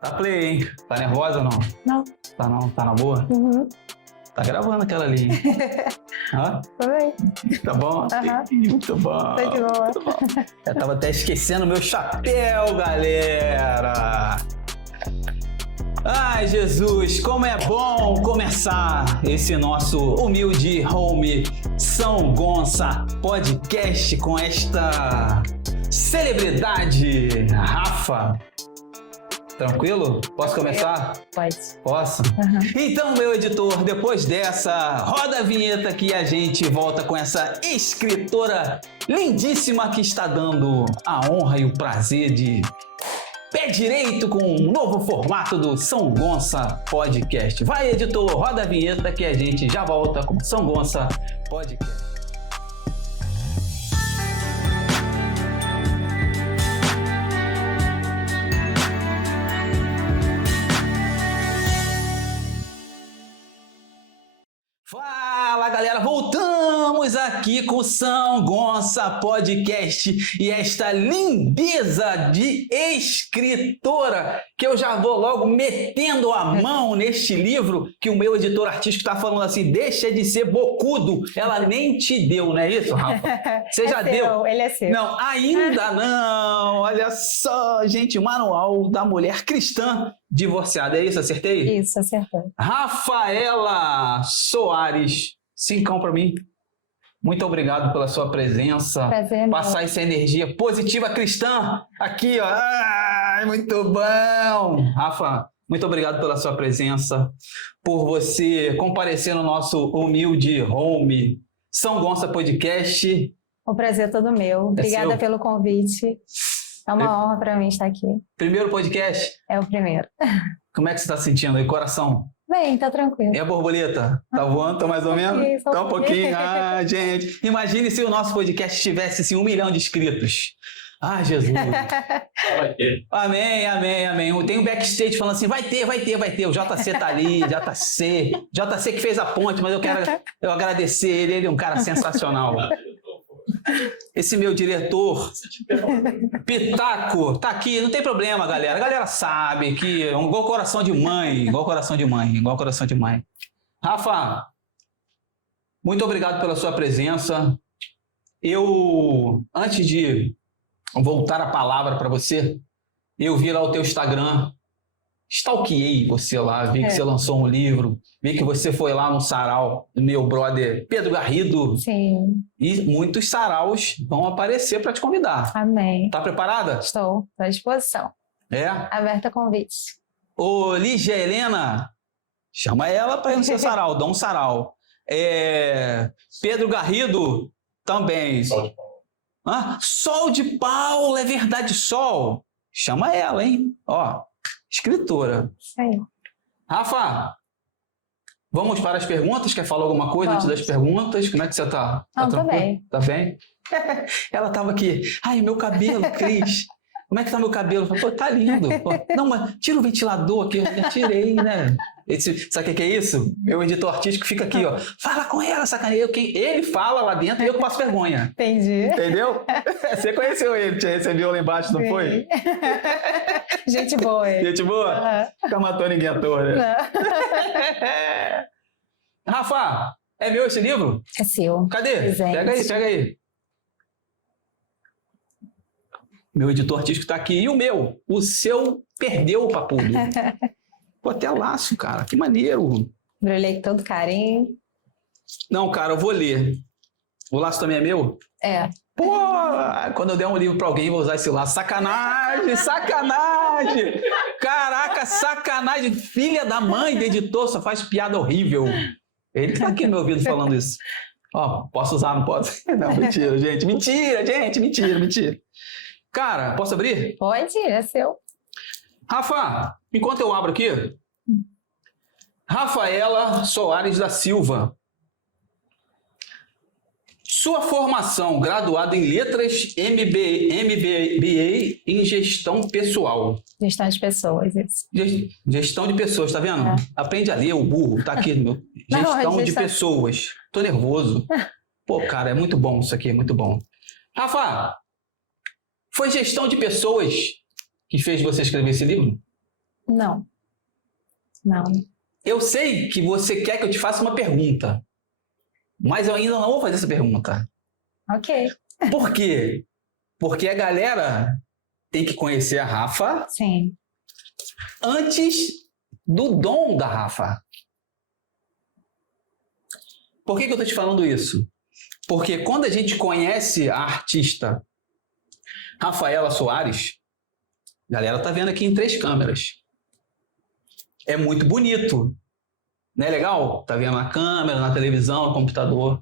Tá play, hein? Tá nervosa ou não? Não. Tá não? Tá na boa? Uhum. Tá gravando aquela ali, hein? Hã? Tô bem. Tá bom? Muito bom. Tô de boa. Muito bom. Eu tava até esquecendo meu chapéu, galera. Ai, Jesus, como é bom começar esse nosso humilde home São Gonça podcast com esta celebridade, Rafa. Tranquilo? Posso começar? Pode. Posso? Uhum. Então, meu editor, depois dessa, roda a vinheta que a gente volta com essa escritora lindíssima que está dando a honra e o prazer de pé direito com um novo formato do São Gonça Podcast. Vai, editor, roda a vinheta que a gente já volta com São Gonça Podcast. Fala, galera, voltamos aqui com o São Gonça Podcast e esta lindeza de escritora que eu já vou logo metendo a mão neste livro que o meu editor artístico está falando assim, deixa de ser bocudo, ela nem te deu, não é isso, Rafa? Você já deu? Ele é seu. Não, ainda não, olha só, gente, Manual da Mulher Cristã Divorciada, é isso? Acertei? Isso, acertou. Rafaela Soares, cincão pra mim. Muito obrigado pela sua presença. Prazer, Passar essa energia positiva cristã aqui, ó. Ai, muito bom. Rafa, muito obrigado pela sua presença, por você comparecer no nosso humilde home São Gonça Podcast. O prazer é todo meu. Obrigada seu. pelo convite. É uma honra para mim estar aqui. Primeiro podcast. É o primeiro. Como é que você está sentindo aí, coração? Bem, tá tranquilo. É a borboleta? Tá voando, tá mais ou menos? Só Tá um pouquinho. Ah, gente. Imagine se o nosso podcast tivesse assim, 1 milhão de inscritos. Ah, Jesus. Vai ter. Amém, amém, amém. Tem um backstage falando assim, vai ter. O JC tá ali, JC que fez a ponte, mas eu agradecer ele. Ele é um cara sensacional. Esse meu diretor, Pitaco, tá aqui, não tem problema, galera. A galera sabe que é igual coração de mãe, igual coração de mãe. Rafa, muito obrigado pela sua presença. Eu, antes de voltar a palavra para você, eu vi lá o teu Instagram, stalkeei você lá, vi que você lançou um livro, vi que você foi lá no sarau do meu brother Pedro Garrido. Sim. E muitos saraus vão aparecer para te convidar. Amém. Tá preparada? Estou à disposição. É? Aberta a convite. Ô, Lígia Helena, chama ela para ir no seu sarau, dá um sarau. Pedro Garrido, também. Sol de Paulo. Sol de Paula, é verdade, Sol. Chama ela, hein? Ó, escritora. Isso aí. Rafa, vamos para as perguntas? Quer falar alguma coisa antes das perguntas? Como é que você tá? Não, tô tranquilo? bem. Tá bem? Ela tava aqui. Ai, meu cabelo, Cris. Como é que tá meu cabelo? Eu falei, pô, tá lindo. Pô, não, mas tira o ventilador aqui. Eu já tirei, né? Sabe o que é isso? Meu editor artístico fica aqui, ó. Fala com ela, sacaneia. Ele fala lá dentro e eu que passo vergonha. Entendi. Entendeu? Você conheceu ele, te recebeu lá embaixo, não Sim. foi? Gente boa. Ele. Gente boa? Uhum. Nunca matou ninguém à toa, né? Rafa, é meu esse livro? É seu. Cadê? Presente. Pega aí. Meu editor artístico tá aqui. E o meu? O seu perdeu o papudo. Pô, até laço, cara. Que maneiro. Embrulhei com todo carinho. Não, cara, eu vou ler. O laço também é meu? É. Pô, quando eu der um livro pra alguém, vou usar esse laço. Sacanagem, sacanagem. Caraca, sacanagem. Filha da mãe do editor, só faz piada horrível. Ele tá aqui no meu ouvido falando isso. Ó, posso usar, não posso? Não, mentira, gente. Mentira. Cara, posso abrir? Pode, é seu. Rafa, enquanto eu abro aqui, Rafaela Soares da Silva. Sua formação graduada em letras, MBA em gestão pessoal. Gestão de pessoas, isso. Gestão de pessoas, tá vendo? É. Aprende a ler, o burro, tá aqui no meu. Gestão de pessoas. Tô nervoso. Pô, cara, é muito bom isso aqui, é muito bom. Rafa, foi gestão de pessoas que fez você escrever esse livro? Não. Não. Eu sei que você quer que eu te faça uma pergunta, mas eu ainda não vou fazer essa pergunta. Ok. Por quê? Porque a galera tem que conhecer a Rafa Sim. antes do dom da Rafa. Por que eu estou te falando isso? Porque quando a gente conhece a artista Rafaela Soares, a galera tá vendo aqui em 3 câmeras. É muito bonito. Não é legal? Tá vendo na câmera, na televisão, no computador.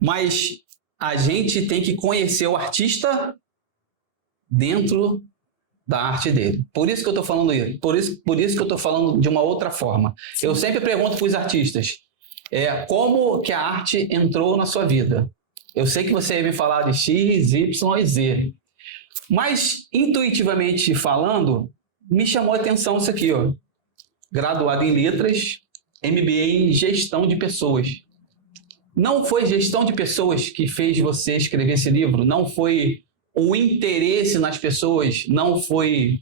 Mas a gente tem que conhecer o artista dentro da arte dele. Por isso que eu tô falando isso. Por isso que eu tô falando de uma outra forma. Sim. Eu sempre pergunto para os artistas, como que a arte entrou na sua vida? Eu sei que você ia me falar de X, Y e Z. Mas, intuitivamente falando, me chamou a atenção isso aqui, ó. Graduado em Letras, MBA em Gestão de Pessoas. Não foi gestão de pessoas que fez você escrever esse livro? Não foi o interesse nas pessoas? Não foi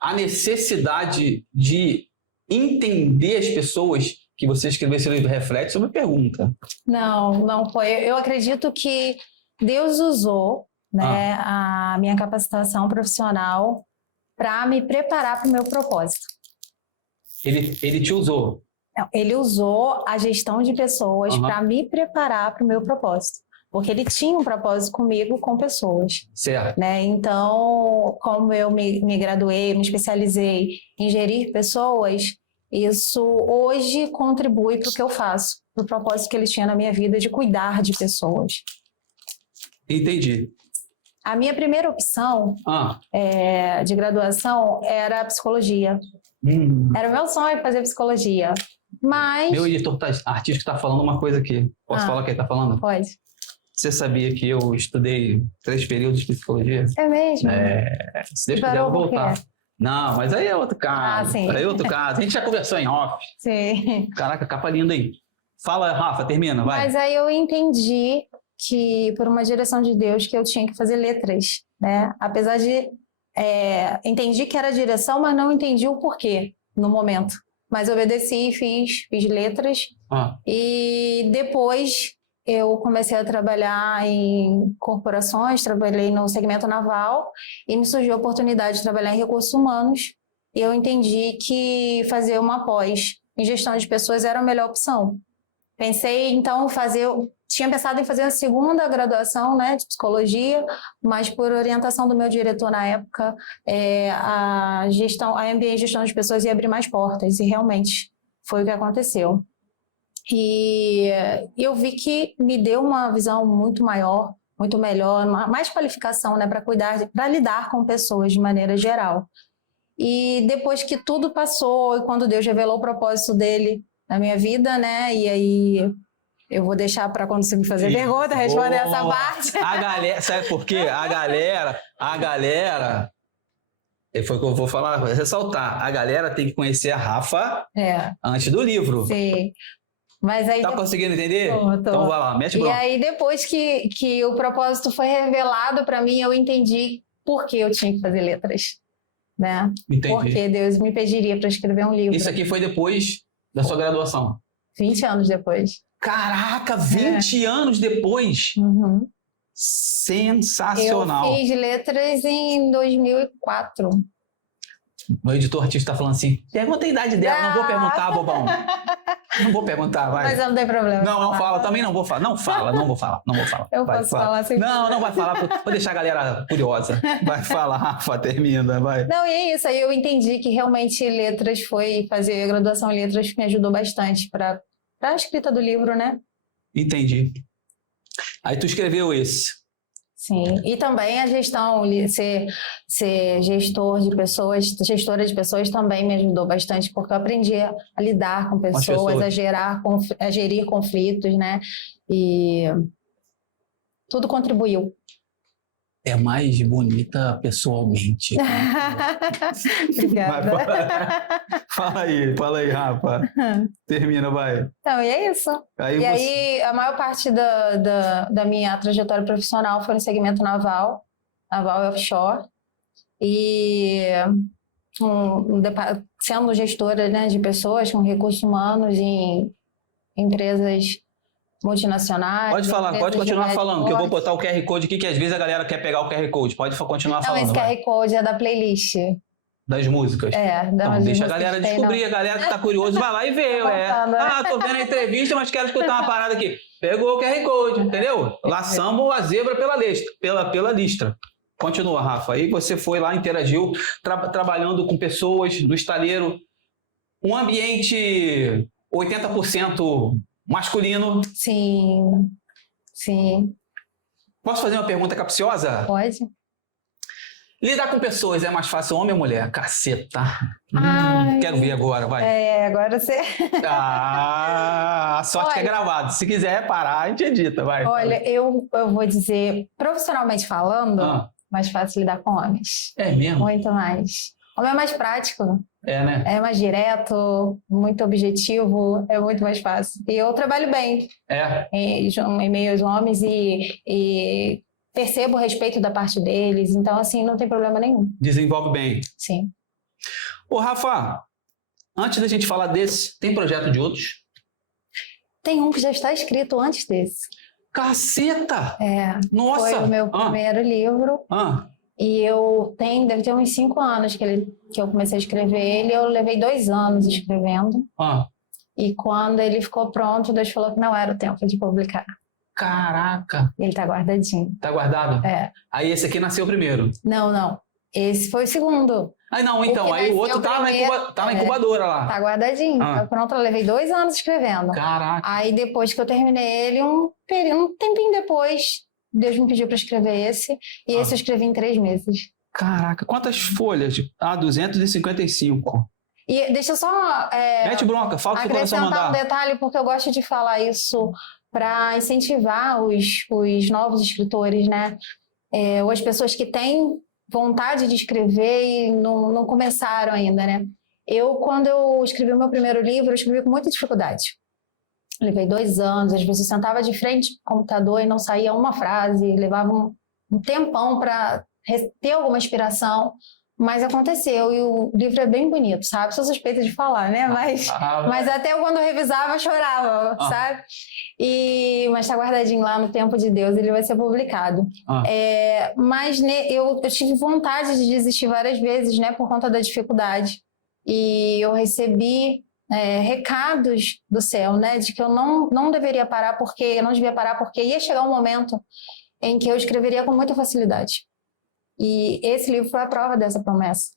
a necessidade de entender as pessoas que você escreveu esse livro? Reflete sobre a pergunta. Não foi. Eu acredito que Deus usou, né, a minha capacitação profissional para me preparar para o meu propósito. Ele te usou. Ele usou a gestão de pessoas para me preparar para o meu propósito. Porque ele tinha um propósito comigo, com pessoas. Certo. Né? Então, como eu me graduei, me especializei em gerir pessoas, isso hoje contribui para o que eu faço, para o propósito que ele tinha na minha vida de cuidar de pessoas. Entendi. A minha primeira opção de graduação era psicologia. Era o meu sonho fazer psicologia. Mas... Meu editor artístico está falando uma coisa aqui. Posso falar o que ele está falando? Pode. Você sabia que eu estudei 3 períodos de psicologia? É mesmo? Se Deus quiser, eu vou voltar. Não, mas aí é outro caso. Sim. Aí é outro caso. A gente já conversou em off. Sim. Caraca, capa linda aí. Fala, Rafa, termina, vai. Mas aí eu entendi que, por uma direção de Deus, que eu tinha que fazer letras, né? Apesar de... entendi que era direção, mas não entendi o porquê no momento. Mas obedeci e fiz letras. E depois eu comecei a trabalhar em corporações, trabalhei no segmento naval e me surgiu a oportunidade de trabalhar em recursos humanos. E eu entendi que fazer uma pós em gestão de pessoas era a melhor opção. Pensei, então, tinha pensado em fazer a segunda graduação, né, de psicologia, mas por orientação do meu diretor na época, a MBA em gestão de pessoas ia abrir mais portas, e realmente foi o que aconteceu. E eu vi que me deu uma visão muito maior, muito melhor, mais qualificação, né, para lidar com pessoas de maneira geral. E depois que tudo passou, e quando Deus revelou o propósito dele na minha vida, né, e aí eu vou deixar para quando você me fazer pergunta, responder essa parte. A galera, sabe por quê? A galera, foi o que eu vou falar, ressaltar, a galera tem que conhecer a Rafa antes do livro. Sim. Mas aí conseguindo entender? Tô. Então vai lá, mete bronca. E aí depois que o propósito foi revelado para mim, eu entendi por que eu tinha que fazer letras, né? Entendi. Porque Deus me pediria para escrever um livro. Isso aqui foi depois da sua graduação? 20 anos depois. Caraca, 20 anos depois? Sensacional. Eu fiz letras em 2004. O editor artista tá falando assim, pergunta a idade dela, não vou perguntar, bobão. Não vou perguntar, vai. Mas não tem problema. Não fala, também não vou falar. Não vou falar. Eu vai, posso falar sem Não vai falar, vou deixar a galera curiosa. Vai falar, Rafa, termina, vai. Não, e é isso, aí eu entendi que realmente letras fazer a graduação em letras me ajudou bastante para a escrita do livro, né? Entendi. Aí tu escreveu esse. Sim, e também a gestão, ser gestora de pessoas também me ajudou bastante, porque eu aprendi a lidar com pessoas, a gerir conflitos, né? E tudo contribuiu. É mais bonita pessoalmente. Obrigada. Fala aí, Rafa. Termina, vai. Então, e é isso. Aí, a maior parte da minha trajetória profissional foi no segmento naval e offshore. E sendo gestora, né, de pessoas com recursos humanos em empresas multinacionais. Pode falar, pode continuar falando, que eu vou porte. botar o QR Code aqui, que às vezes a galera quer pegar o QR Code. Pode continuar Não, falando. esse vai. QR Code é da playlist. Das músicas. Das Deixa a músicas galera que tem, descobrir, a galera que tá curioso vai lá e vê. Tô vendo a entrevista, mas quero escutar uma parada aqui. Pegou o QR Code, entendeu? Laçamos a zebra pela listra. Continua, Rafa. Aí você foi lá, interagiu, trabalhando com pessoas no estaleiro. Um ambiente 80% masculino. Sim. Posso fazer uma pergunta capciosa? Pode. Lidar com pessoas é mais fácil, homem ou mulher? Caceta. Quero ver agora, vai. Agora você... A sorte que é gravado. Se quiser parar, a gente edita, vai. Olha, eu vou dizer, profissionalmente falando, mais fácil lidar com homens. É mesmo? Muito mais. Homem é mais prático. É, né? É mais direto, muito objetivo, é muito mais fácil. E eu trabalho bem em meio aos homens e percebo o respeito da parte deles. Então, assim, não tem problema nenhum. Desenvolve bem. Sim. Ô, Rafa, antes da gente falar desse, tem projeto de outros? Tem um que já está escrito antes desse. Caceta! Nossa! Foi o meu primeiro livro. E deve ter uns 5 anos que eu comecei a escrever ele. Eu levei 2 anos escrevendo. E quando ele ficou pronto, Deus falou que não era o tempo de publicar. Caraca! Ele tá guardadinho. Tá guardado? Aí esse aqui nasceu primeiro? Não. Esse foi o segundo. Aí o outro tá na incubadora lá. Tá guardadinho. Tá pronto, eu levei 2 anos escrevendo. Caraca! Aí depois que eu terminei ele, um tempinho depois, Deus me pediu para escrever esse. E esse eu escrevi em 3 meses. Caraca, quantas folhas? 255. E deixa eu só mete bronca, fala o que o coração mandar. acrescentar um detalhe, porque eu gosto de falar isso para incentivar os novos escritores, né? Ou as pessoas que têm vontade de escrever e não começaram ainda, né? Quando eu escrevi o meu primeiro livro, eu escrevi com muita dificuldade. Levei 2 anos, às vezes eu sentava de frente para o computador e não saía uma frase, levava um tempão para ter alguma inspiração, mas aconteceu e o livro é bem bonito, sabe? Sou suspeita de falar, né? Mas até eu, quando eu revisava, chorava, sabe? Mas está guardadinho lá no tempo de Deus, ele vai ser publicado. Mas eu tive vontade de desistir várias vezes, né? Por conta da dificuldade. E eu recebi recados do céu, né? De que eu não deveria parar, eu não devia parar, porque ia chegar um momento em que eu escreveria com muita facilidade. E esse livro foi a prova dessa promessa.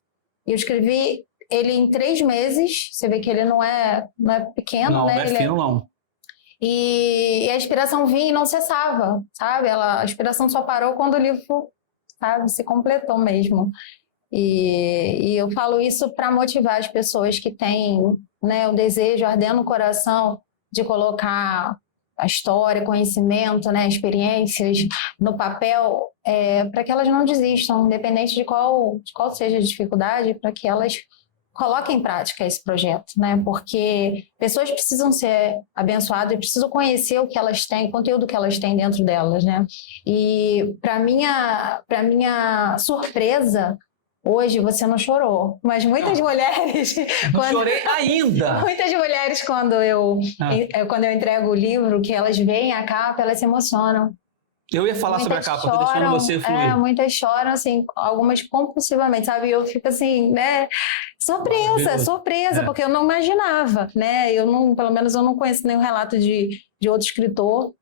Eu escrevi ele em 3 meses. Você vê que ele não é pequeno, né? Não é fino, não. E a inspiração vinha e não cessava, sabe? A inspiração só parou quando o livro, sabe, se completou mesmo. E eu falo isso para motivar as pessoas que têm, né, o desejo ardendo no coração de colocar a história, conhecimento, né, experiências no papel, para que elas não desistam, independente de qual seja a dificuldade, para que elas coloquem em prática esse projeto, né? Porque pessoas precisam ser abençoadas e precisam conhecer o que elas têm, o conteúdo que elas têm dentro delas, né? E para minha surpresa, hoje você não chorou, mas muitas mulheres... Chorei ainda! Muitas mulheres, quando eu entrego o livro, que elas veem a capa, elas se emocionam. Eu ia falar sobre a capa, tô deixando você fluir. Muitas choram, assim, algumas compulsivamente, sabe? E eu fico assim, né? Surpresa, porque eu não imaginava, né? Pelo menos eu não conheço nenhum relato de outro escritor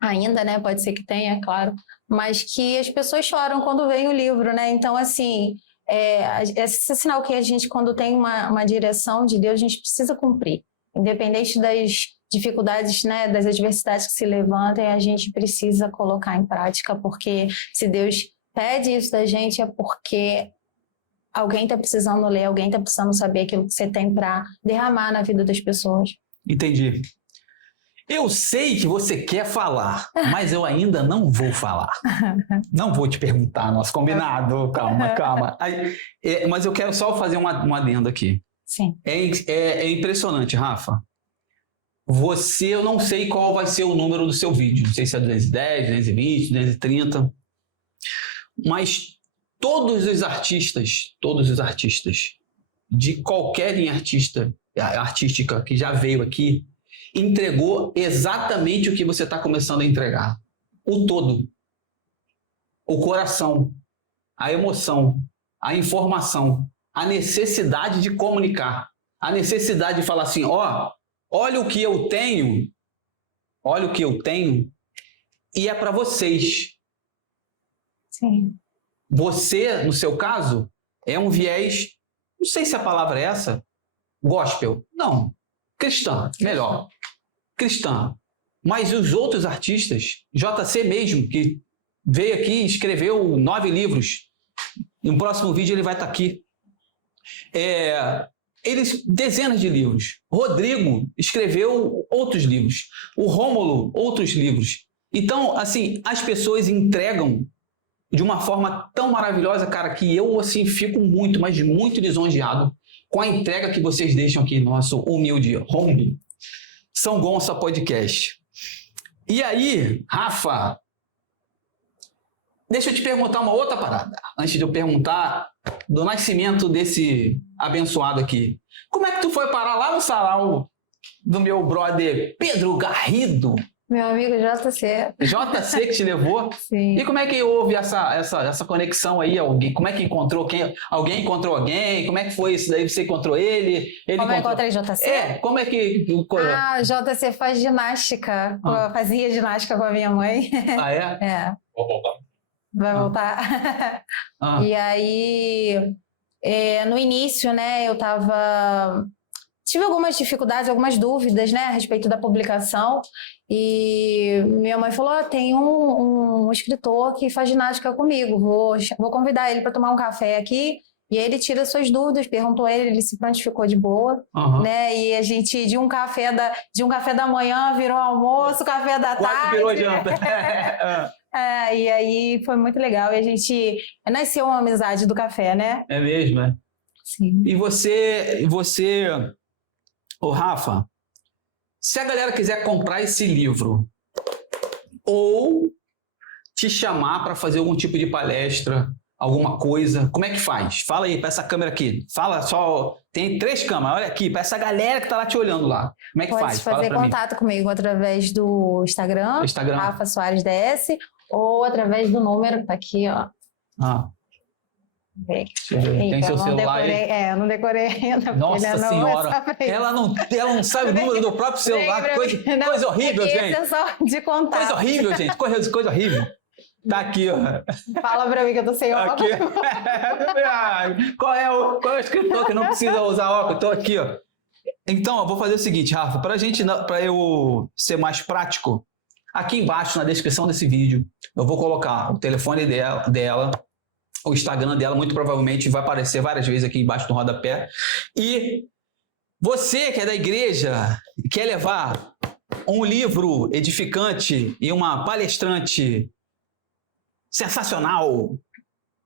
ainda, né? Pode ser que tenha, claro. Mas que as pessoas choram quando veem o livro, né? Então, assim... esse sinal que a gente, quando tem uma direção de Deus, a gente precisa cumprir. Independente das dificuldades, né, das adversidades que se levantem, a gente precisa colocar em prática, porque se Deus pede isso da gente é porque alguém está precisando ler, alguém está precisando saber aquilo que você tem para derramar na vida das pessoas. Entendi. Eu sei que você quer falar, mas eu ainda não vou falar. Não vou te perguntar, nosso combinado. Calma. Mas eu quero só fazer um adendo aqui. Sim. É impressionante, Rafa. Eu não sei qual vai ser o número do seu vídeo. Não sei se é 210, 220, 230. Mas todos os artistas de qualquer linha artística que já veio aqui entregou exatamente o que você está começando a entregar. O todo. O coração, a emoção, a informação, a necessidade de comunicar, a necessidade de falar assim, olha o que eu tenho, e é para vocês. Sim. Você, no seu caso, é um viés, não sei se a palavra é essa, gospel, não, cristã, melhor, cristã. Mas os outros artistas, JC mesmo, que veio aqui e escreveu 9 livros, no próximo vídeo ele vai estar aqui. Dezenas de livros. Rodrigo escreveu outros livros. O Rômulo, outros livros. Então, assim, as pessoas entregam de uma forma tão maravilhosa, cara, que eu, assim, fico muito, mas muito lisonjeado com a entrega que vocês deixam aqui no nosso humilde home, São Gonça Podcast. E aí, Rafa, deixa eu te perguntar uma outra parada, antes de eu perguntar do nascimento desse abençoado aqui. Como é que tu foi parar lá no sarau do meu brother Pedro Garrido? Meu amigo JC. JC que te levou? Sim. E como é que houve essa conexão aí? Como é que encontrou quem? Alguém encontrou alguém? Como é que foi isso daí? Você encontrou ele? Como eu encontrei JC? Como é que... JC faz ginástica. Fazia ginástica com a minha mãe. Ah, é? É. Vou voltar. Vai voltar. E aí, no início, né, tive algumas dificuldades, algumas dúvidas, né, a respeito da publicação, e minha mãe falou, tem um escritor que faz ginástica comigo, vou convidar ele para tomar um café aqui, e aí ele tira suas dúvidas, perguntou a ele, ele se prontificou de boa, né, e a gente, de um café da manhã, virou almoço, café da tarde. Quase virou janta. E aí foi muito legal, e a gente, nasceu uma amizade do café, né? É mesmo, é? Sim. E você... Ô, Rafa, se a galera quiser comprar esse livro ou te chamar para fazer algum tipo de palestra, alguma coisa, como é que faz? Fala aí para essa câmera aqui. Fala só, tem 3 câmeras, olha aqui, para essa galera que tá lá te olhando lá. Como é que faz? Pode fazer contato comigo através do Instagram, Rafa Soares DS, ou através do número que tá aqui, ó. Tem seu celular aí? Eu não decorei ainda. Nossa senhora, ela não sabe o número do próprio celular. Coisa horrível, gente. É só de contato. Coisa horrível, gente. Coisa horrível. Tá aqui, ó. Fala pra mim que eu tô sem óculos. Qual é o escritor que não precisa usar óculos? Tô aqui, ó. Então, eu vou fazer o seguinte, Rafa, para eu ser mais prático, aqui embaixo na descrição desse vídeo, eu vou colocar o telefone dela, o Instagram dela, muito provavelmente vai aparecer várias vezes aqui embaixo no rodapé. E você que é da igreja, quer levar um livro edificante e uma palestrante sensacional,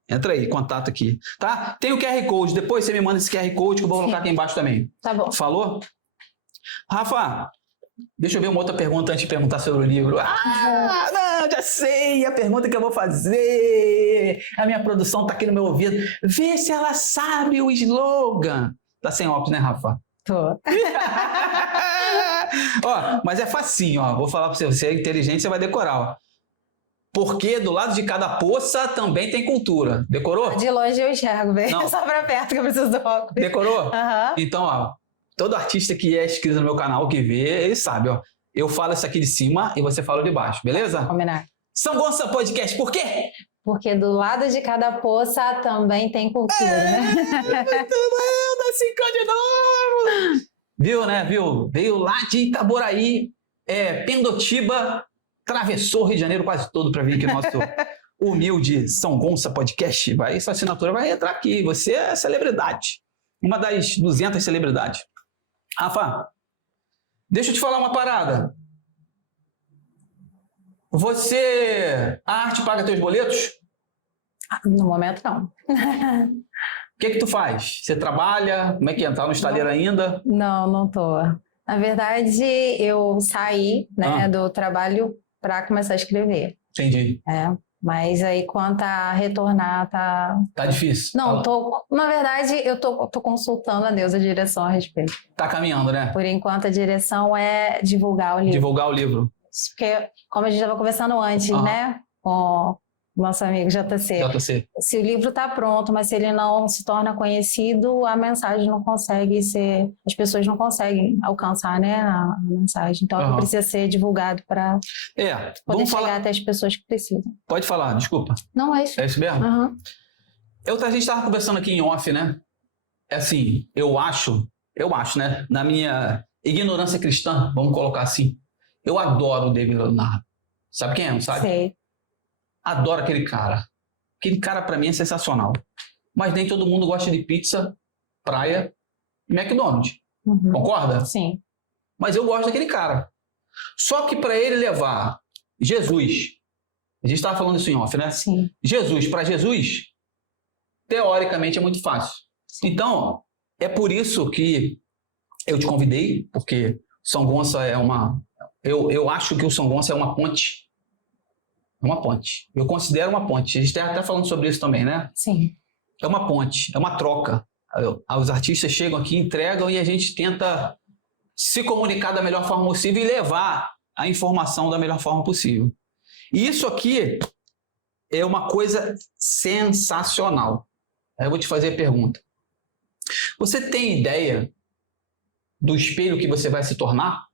entra aí, contato aqui, tá? Tem o QR Code, depois você me manda esse QR Code que eu vou colocar aqui embaixo também. Tá bom. Falou? Rafa, deixa eu ver uma outra pergunta antes de perguntar sobre o livro. Não, já sei a pergunta que eu vou fazer. A minha produção tá aqui no meu ouvido. Vê se ela sabe o slogan. Tá sem óculos, né, Rafa? Tô. Mas é facinho, ó. Vou falar pra você. Você é inteligente, você vai decorar, ó. Porque do lado de cada poça também tem cultura. Decorou? De longe eu enxergo, bem. Só pra perto que eu preciso do óculos. Decorou? Então, ó. Todo artista que é inscrito no meu canal, que vê, ele sabe, ó. Eu falo isso aqui de cima e você fala de baixo, beleza? Combinar. São Gonça Podcast, por quê? Porque do lado de cada poça também tem cultura, né? Tá ficando de novo! Viu, né? Viu? Veio lá de Itaboraí, Pendotiba, atravessou o Rio de Janeiro quase todo para vir aqui no nosso humilde São Gonça Podcast. Sua assinatura vai entrar aqui. Você é celebridade. Uma das 200 celebridades. Rafa, deixa eu te falar uma parada. A arte paga teus boletos? No momento, não. O que tu faz? Você trabalha? Como é que é? Tá no estaleiro ainda? Não tô. Na verdade, eu saí do trabalho para começar a escrever. Entendi. Mas aí, quanto a retornar, tá... Tá difícil. Não, na verdade, eu tô consultando a Deus a direção a respeito. Tá caminhando, né? Por enquanto, a direção é divulgar o livro. Divulgar o livro. Porque, como a gente estava conversando antes, né? Com o nosso amigo JC. Se o livro está pronto, mas se ele não se torna conhecido, a mensagem não consegue ser... As pessoas não conseguem alcançar, né, a mensagem. Então, precisa ser divulgado para poder chegar até as pessoas que precisam. Pode falar, desculpa. Não, é isso. É isso mesmo? A gente estava conversando aqui em off, né? É assim, eu acho, né? Na minha ignorância cristã, vamos colocar assim, eu adoro o David Leonardo. Sabe quem é, não sabe? Sei. Adoro aquele cara. Aquele cara, pra mim, é sensacional. Mas nem todo mundo gosta de pizza, praia e McDonald's. Concorda? Sim. Mas eu gosto daquele cara. Só que para ele levar Jesus, a gente estava falando isso em off, né? Sim. Para Jesus, teoricamente é muito fácil. Então, é por isso que eu te convidei, porque São Gonçalo é uma... Eu acho que o São Gonçalo é uma ponte. É uma ponte. Eu considero uma ponte. A gente está até falando sobre isso também, né? Sim. É uma ponte, é uma troca. Os artistas chegam aqui, entregam e a gente tenta se comunicar da melhor forma possível e levar a informação da melhor forma possível. E isso aqui é uma coisa sensacional. Aí eu vou te fazer a pergunta. Você tem ideia do espelho que você vai se tornar?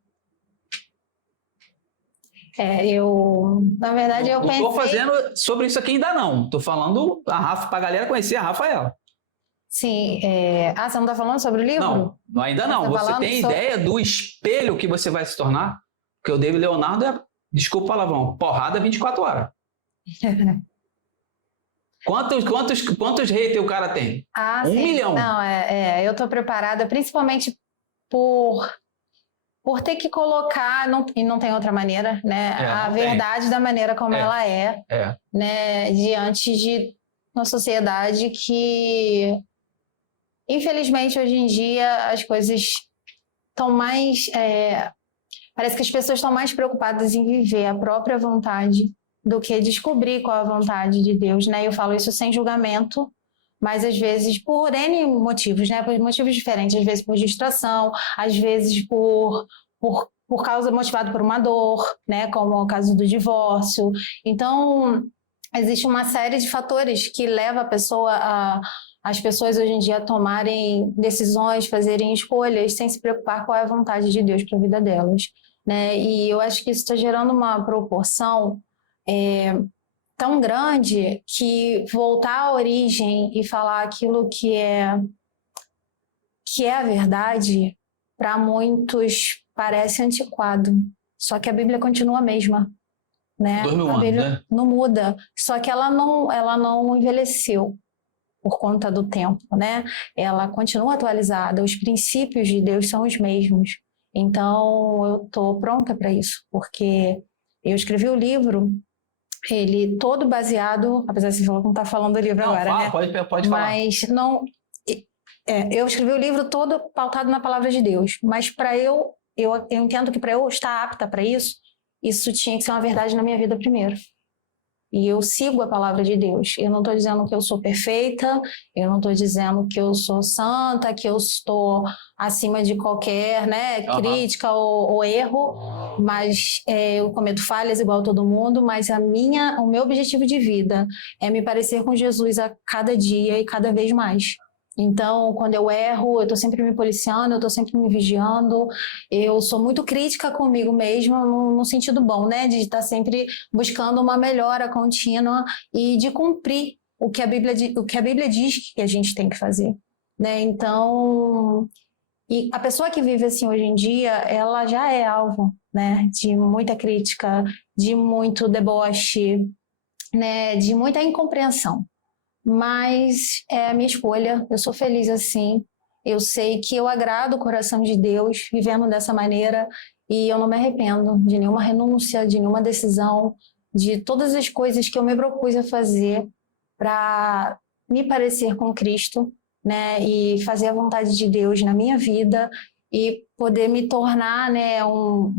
Na verdade, eu pensei... Não estou fazendo sobre isso aqui ainda não. Estou falando para a galera conhecer a Rafaela. Sim. Você não está falando sobre o livro? Não, ainda não. Você tem ideia do espelho que você vai se tornar? Porque o David Leonardo é, desculpa o palavrão, porrada 24 horas. Quantos haters o cara tem? 1 milhão. Não, eu estou preparada principalmente por ter que colocar, e não tem outra maneira, né? A verdade da maneira como ela é, né? Diante de uma sociedade que, infelizmente, hoje em dia, as coisas estão mais... parece que as pessoas estão mais preocupadas em viver a própria vontade do que descobrir qual é a vontade de Deus, né? Eu falo isso sem julgamento, mas às vezes por N motivos, né? Por motivos diferentes, às vezes por distração, às vezes por causa motivado por uma dor, né? Como é o caso do divórcio. Então, existe uma série de fatores que leva as pessoas hoje em dia a tomarem decisões, fazerem escolhas sem se preocupar qual é a vontade de Deus para a vida delas, né? E eu acho que isso está gerando uma proporção tão grande que voltar à origem e falar aquilo que é a verdade, para muitos parece antiquado. Só que a Bíblia continua a mesma, né? A Bíblia não muda, só que ela não envelheceu por conta do tempo, né? Ela continua atualizada, os princípios de Deus são os mesmos. Então, eu estou pronta para isso, porque eu escrevi o livro, ele todo baseado, apesar de você falar que não está falando do livro agora, né? Pode falar. Mas não... eu escrevi o livro todo pautado na palavra de Deus, mas eu entendo que para eu estar apta para isso tinha que ser uma verdade na minha vida primeiro. E eu sigo a palavra de Deus. Eu não estou dizendo que eu sou perfeita, eu não estou dizendo que eu sou santa, que eu estou acima de qualquer, né, crítica ou erro, mas eu cometo falhas igual todo mundo, mas o meu objetivo de vida é me parecer com Jesus a cada dia e cada vez mais. Então, quando eu erro, eu estou sempre me policiando, eu estou sempre me vigiando, eu sou muito crítica comigo mesma, no sentido bom, né? De estar sempre buscando uma melhora contínua e de cumprir o que a Bíblia diz que a gente tem que fazer, né? Então, e a pessoa que vive assim hoje em dia, ela já é alvo, né? De muita crítica, de muito deboche, né? De muita incompreensão. Mas é a minha escolha, eu sou feliz assim, eu sei que eu agrado o coração de Deus vivendo dessa maneira e eu não me arrependo de nenhuma renúncia, de nenhuma decisão, de todas as coisas que eu me propus a fazer para me parecer com Cristo, né, e fazer a vontade de Deus na minha vida e poder me tornar, né, um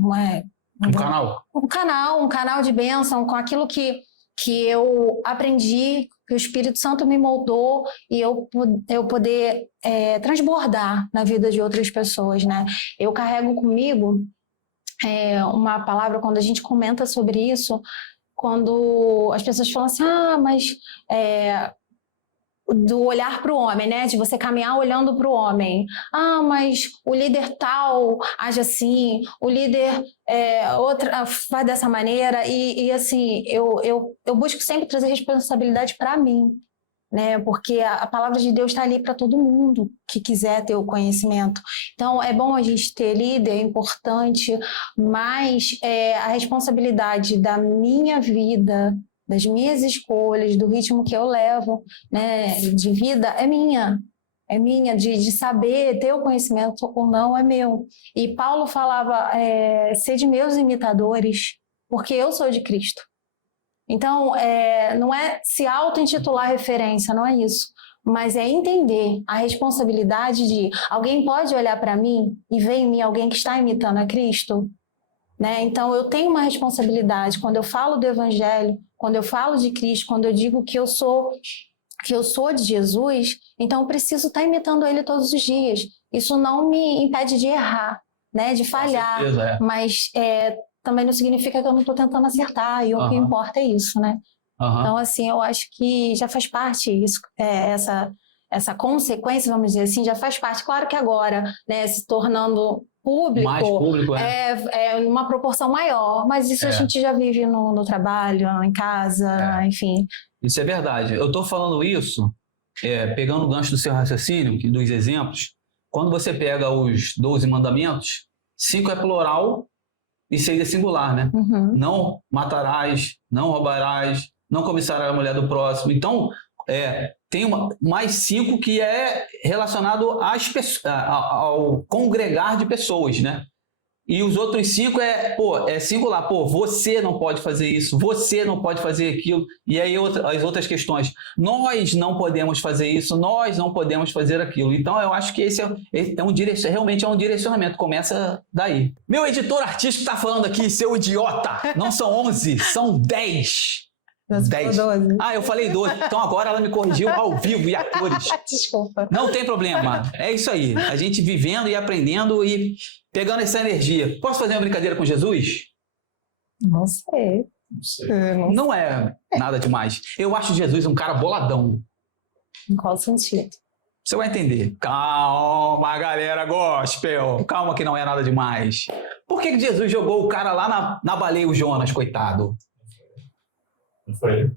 canal de bênção com aquilo que que eu aprendi, que o Espírito Santo me moldou e eu poder transbordar na vida de outras pessoas, né? Eu carrego comigo uma palavra, quando a gente comenta sobre isso, quando as pessoas falam assim, mas do olhar para o homem, né? De você caminhar olhando para o homem. Mas o líder tal age assim, o líder outra faz dessa maneira. E assim, eu busco sempre trazer responsabilidade para mim, né? Porque a palavra de Deus está ali para todo mundo que quiser ter o conhecimento. Então, é bom a gente ter líder, é importante, mas a responsabilidade da minha vida, das minhas escolhas, do ritmo que eu levo, né, de vida, é minha, de saber, ter o conhecimento ou não é meu. E Paulo falava, sede meus imitadores, porque eu sou de Cristo. Então, não é se auto-intitular referência, não é isso, mas é entender a responsabilidade de alguém pode olhar para mim e ver em mim alguém que está imitando a Cristo, né? Então, eu tenho uma responsabilidade quando eu falo do Evangelho, quando eu falo de Cristo, quando eu digo que eu sou de Jesus, então eu preciso estar imitando Ele todos os dias. Isso não me impede de errar, né? De falhar, Com certeza, mas também não significa que eu não estou tentando acertar, e o que importa é isso, né? Então, assim, eu acho que já faz parte isso, essa consequência, vamos dizer assim, já faz parte. Claro que agora, né, se tornando público, mais público, uma proporção maior, mas isso a gente já vive no trabalho, em casa, enfim. Isso é verdade. Eu estou falando isso, pegando o gancho do seu raciocínio, dos exemplos. Quando você pega os 12 mandamentos, 5 é plural e 6 é singular, né? Uhum. Não matarás, não roubarás, não cobiçarás a mulher do próximo. Então, tem mais 5 que é relacionado ao congregar de pessoas, né? E os outros 5 é singular. Você não pode fazer isso, você não pode fazer aquilo. E aí as outras questões. Nós não podemos fazer isso, nós não podemos fazer aquilo. Então eu acho que esse realmente é um direcionamento. Começa daí. Meu editor artístico está falando aqui, seu idiota. Não são 11, são 10. 10. Eu falei 12. Então agora ela me corrigiu ao vivo e a cores. Desculpa. Não tem problema. É isso aí. A gente vivendo e aprendendo e pegando essa energia. Posso fazer uma brincadeira com Jesus? Não sei. Não é nada demais. Eu acho Jesus um cara boladão. Em qual sentido? Você vai entender. Calma, galera gospel. Calma que não é nada demais. Por que Jesus jogou o cara lá na baleia, o Jonas, coitado? Não foi?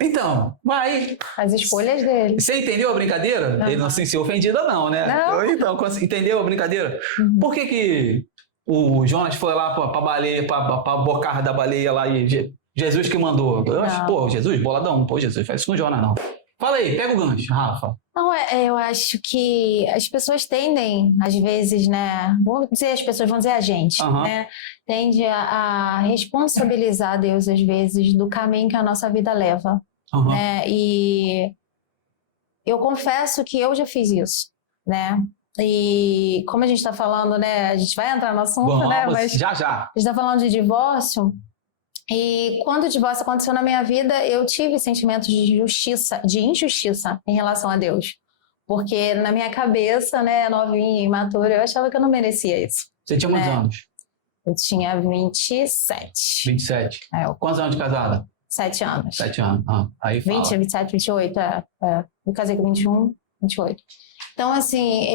Então, vai. As escolhas dele. Você entendeu a brincadeira? Ele não se sentiu ofendida não, né? Não. Então, entendeu a brincadeira? Por que o Jonas foi lá pra baleia, pra bocarra da baleia lá e Jesus que mandou? Eu acho, Jesus, boladão. Jesus, faz isso com o Jonas, não. Fala aí, pega o gancho, Rafa. Não, eu acho que as pessoas tendem, às vezes, né? Vou dizer as pessoas, vão dizer a gente, né? Tende a responsabilizar Deus, às vezes, do caminho que a nossa vida leva. Né? E eu confesso que eu já fiz isso, né? E como a gente está falando, né? A gente vai entrar no assunto, né? Mas já. A gente está falando de divórcio. E quando o divórcio aconteceu na minha vida, eu tive sentimentos de injustiça em relação a Deus. Porque na minha cabeça, né, novinha, imatura, eu achava que eu não merecia isso. Você tinha quantos anos? Eu tinha 27. 27. Quantos anos de casada? 7 anos. 7 anos. Aí fala. 20, 27, 28, me casei com 21, 28. Então, assim,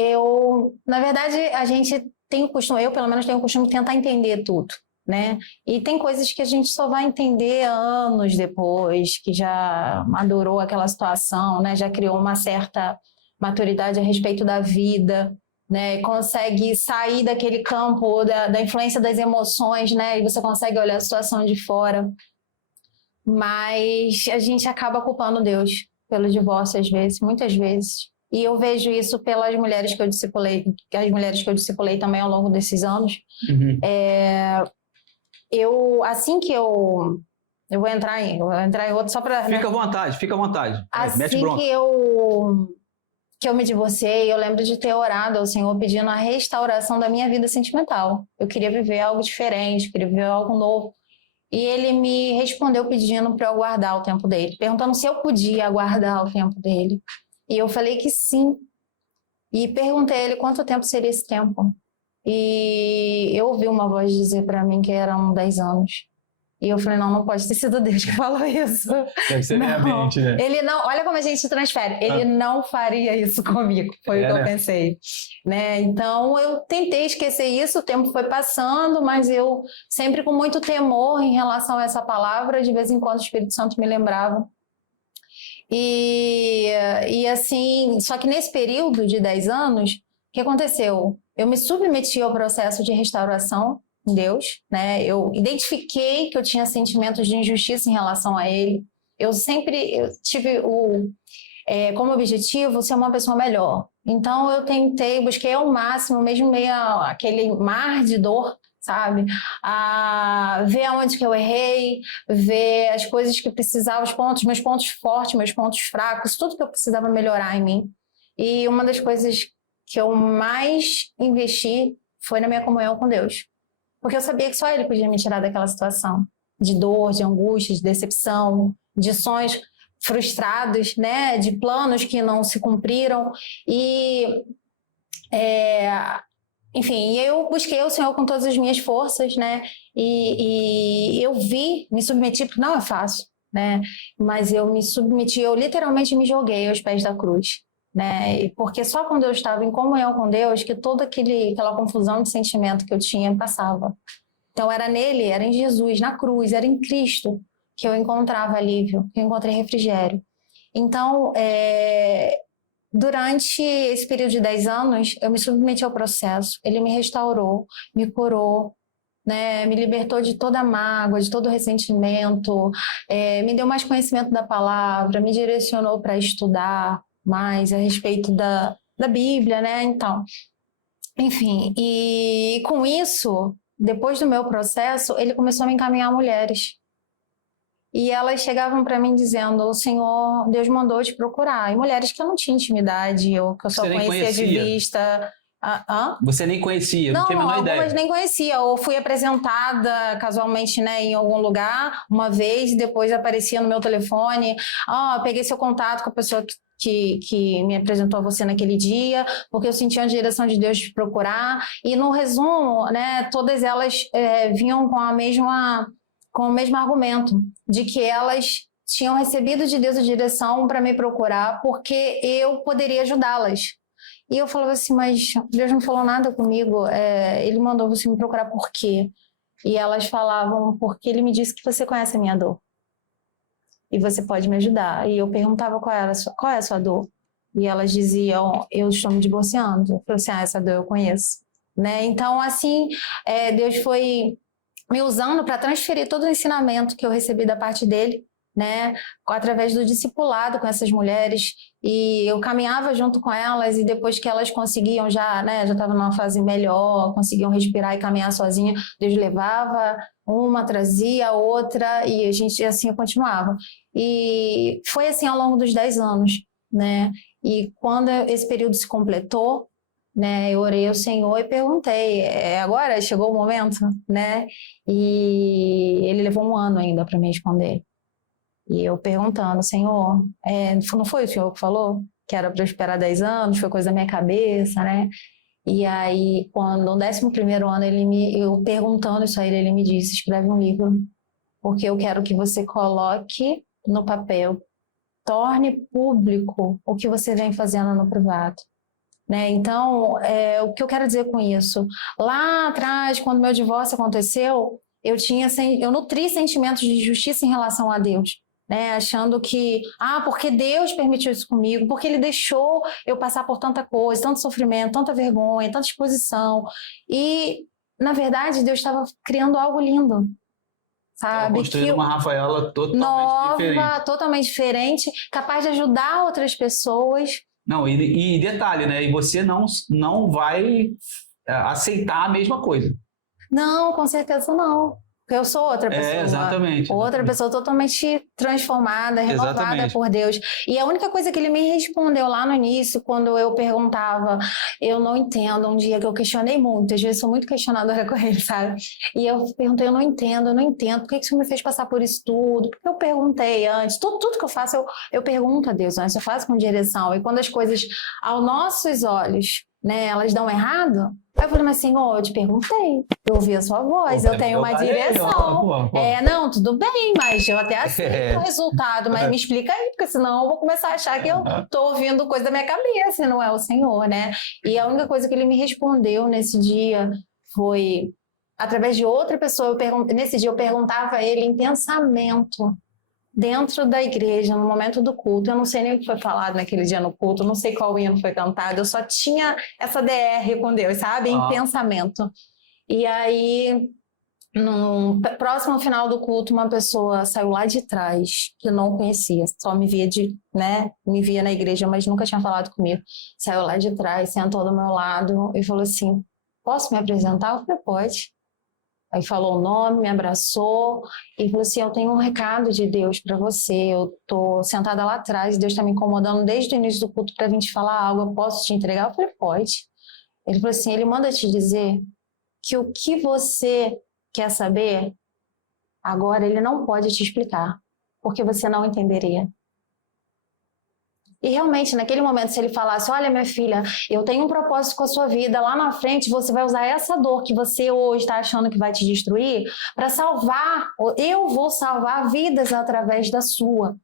na verdade, a gente tem o costume, eu pelo menos tenho o costume de tentar entender tudo, né? E tem coisas que a gente só vai entender anos depois, que já madurou aquela situação, né? Já criou uma certa maturidade a respeito da vida, né? Consegue sair daquele campo da influência das emoções, né? E você consegue olhar a situação de fora. Mas a gente acaba culpando Deus pelo divórcio às vezes, muitas vezes. E eu vejo isso pelas mulheres que eu discipulei também ao longo desses anos. Assim que eu vou entrar em outro só para... Fica à vontade. Assim que eu me divorciei, eu lembro de ter orado ao Senhor pedindo a restauração da minha vida sentimental. Eu queria viver algo diferente, queria viver algo novo. e ele me respondeu pedindo para eu aguardar o tempo dele, perguntando se eu podia aguardar o tempo dele. E eu falei que sim. E perguntei a ele quanto tempo seria esse tempo. E eu ouvi uma voz dizer para mim que eram 10 anos. E eu falei, não pode ter sido Deus que falou isso. Deve ser minha mente, né? Ele não, olha como a gente transfere. Ele não faria isso comigo, foi o que eu pensei. Né? Então, eu tentei esquecer isso, o tempo foi passando, mas eu sempre com muito temor em relação a essa palavra, de vez em quando o Espírito Santo me lembrava. E assim, só que nesse período de 10 anos, o que aconteceu? Eu me submeti ao processo de restauração em Deus, né? Eu identifiquei que eu tinha sentimentos de injustiça em relação a Ele. Eu tive como objetivo ser uma pessoa melhor. Então eu busquei ao máximo, mesmo meio aquele mar de dor, sabe? Ver aonde que eu errei, ver as coisas que precisava, meus pontos fortes, meus pontos fracos, tudo que eu precisava melhorar em mim. E uma das coisas que eu mais investi foi na minha comunhão com Deus. Porque eu sabia que só Ele podia me tirar daquela situação de dor, de angústia, de decepção, de sonhos frustrados, né? De planos que não se cumpriram. Enfim, eu busquei o Senhor com todas as minhas forças, né? E eu me submeti, porque não é fácil, né? Mas eu me submeti, eu literalmente me joguei aos pés da cruz, né? Porque só quando eu estava em comunhão com Deus que toda aquela confusão de sentimento que eu tinha passava. Então era nele, era em Jesus, na cruz, era em Cristo que eu encontrava alívio, que eu encontrei refrigério. Então, durante esse período de 10 anos, eu me submeti ao processo, ele me restaurou, me curou, né? Me libertou de toda a mágoa, de todo o ressentimento, me deu mais conhecimento da palavra, me direcionou para estudar mais a respeito da Bíblia, né? Então, enfim, e com isso, depois do meu processo, ele começou a me encaminhar mulheres. E elas chegavam para mim dizendo, o Senhor, Deus mandou te procurar. E mulheres que eu não tinha intimidade, ou que eu só conhecia de vista. Você nem conhecia, não tinha a menor ideia. Algumas nem conhecia. Ou fui apresentada casualmente, né, em algum lugar, uma vez, e depois aparecia no meu telefone. Peguei seu contato com a pessoa que me apresentou a você naquele dia, porque eu sentia a direção de Deus de procurar. E no resumo, né, todas elas vinham com o mesmo argumento, de que elas tinham recebido de Deus a direção para me procurar, porque eu poderia ajudá-las. E eu falava assim, mas Deus não falou nada comigo, Ele mandou você me procurar por quê? E elas falavam, porque Ele me disse que você conhece a minha dor. E você pode me ajudar. E eu perguntava qual é a sua dor. E elas diziam, eu estou me divorciando. Eu falei assim, essa dor eu conheço. Né? Então, assim, Deus foi me usando para transferir todo o ensinamento que eu recebi da parte dele, né, através do discipulado com essas mulheres, e eu caminhava junto com elas, e depois que elas conseguiam já estavam numa fase melhor, conseguiam respirar e caminhar sozinha, Deus levava uma, trazia outra, e a gente assim continuava. E foi assim ao longo dos 10 anos, né, e quando esse período se completou, né, eu orei ao Senhor e perguntei, agora chegou o momento, né? E ele levou 1 ano ainda para me responder. E eu perguntando, Senhor, não foi o Senhor que falou que era para eu esperar 10 anos? Foi coisa da minha cabeça, né? E aí, quando no 11º ano, eu perguntando isso a ele me disse, escreve um livro, porque eu quero que você coloque no papel, torne público o que você vem fazendo no privado. Né? Então, o que eu quero dizer com isso? Lá atrás, quando meu divórcio aconteceu, eu nutri sentimentos de injustiça em relação a Deus, né? Achando que, porque Deus permitiu isso comigo, porque Ele deixou eu passar por tanta coisa, tanto sofrimento, tanta vergonha, tanta exposição. E, na verdade, Deus estava criando algo lindo. Sabe? Construindo uma Rafaela totalmente diferente, capaz de ajudar outras pessoas. Não, e detalhe, né? E você não vai aceitar a mesma coisa. Não, com certeza não. Porque eu sou outra pessoa. Exatamente. Outra pessoa totalmente transformada, renovada Exatamente. por Deus. E a única coisa que ele me respondeu lá no início, quando eu perguntava, eu não entendo, um dia que eu questionei muito, às vezes sou muito questionadora com ele, sabe? E eu perguntei, eu não entendo, por que que você me fez passar por isso tudo? Porque eu perguntei antes, tudo que eu faço, eu pergunto a Deus antes, eu faço com direção. E quando as coisas, aos nossos olhos, né, elas dão errado, aí eu falei, mas Senhor, eu te perguntei, eu ouvi a sua voz, eu tenho uma direção. Não, tudo bem, mas eu até aceito o resultado, mas me explica aí, porque senão eu vou começar a achar que eu tô ouvindo coisa da minha cabeça, e não é o Senhor, né? E a única coisa que ele me respondeu nesse dia foi, através de outra pessoa, nesse dia eu perguntava a ele em pensamento, dentro da igreja, no momento do culto. Eu não sei nem o que foi falado naquele dia no culto, não sei qual hino foi cantado, eu só tinha essa DR com Deus, sabe? Em pensamento. E aí, no próximo final do culto, uma pessoa saiu lá de trás, que eu não conhecia, só me via me via na igreja, mas nunca tinha falado comigo. Saiu lá de trás, sentou do meu lado e falou assim, posso me apresentar? Eu falei, pode. Aí falou o nome, me abraçou e falou assim, eu tenho um recado de Deus para você, eu tô sentada lá atrás, Deus está me incomodando desde o início do culto para vir te falar algo, eu posso te entregar? Eu falei, pode. Ele falou assim, ele manda te dizer que o que você quer saber, agora ele não pode te explicar, porque você não entenderia. E realmente, naquele momento, se ele falasse, olha, minha filha, eu tenho um propósito com a sua vida, lá na frente você vai usar essa dor que você hoje está achando que vai te destruir para salvar, eu vou salvar vidas através da sua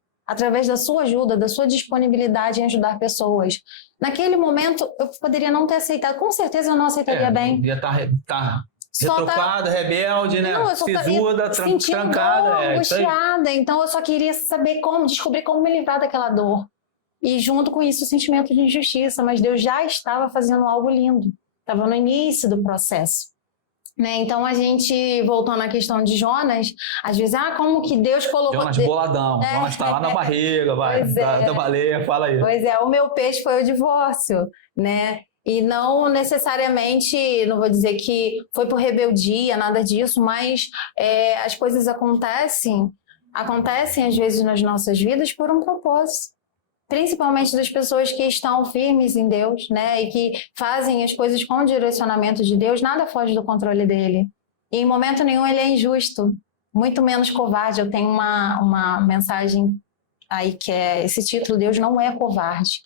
ajuda, da sua disponibilidade em ajudar pessoas. Naquele momento, eu poderia não ter aceitado, com certeza eu não aceitaria bem. Ia estar retrofada, rebelde, né? Não, Sisuda, trancada. Angustiada. Então eu só queria saber descobrir como me livrar daquela dor. E junto com isso o sentimento de injustiça, mas Deus já estava fazendo algo lindo, estava no início do processo, né? Então a gente, voltando à questão de Jonas, às vezes, como que Deus colocou... Jonas boladão, Jonas está lá na barriga, da baleia, fala aí. Pois é, o meu peixe foi o divórcio, né? E não necessariamente, não vou dizer que foi por rebeldia, nada disso, mas as coisas acontecem às vezes nas nossas vidas por um propósito. Principalmente das pessoas que estão firmes em Deus, né? E que fazem as coisas com o direcionamento de Deus, nada foge do controle dele. E em momento nenhum ele é injusto, muito menos covarde. Eu tenho uma mensagem aí que é esse título, Deus não é covarde.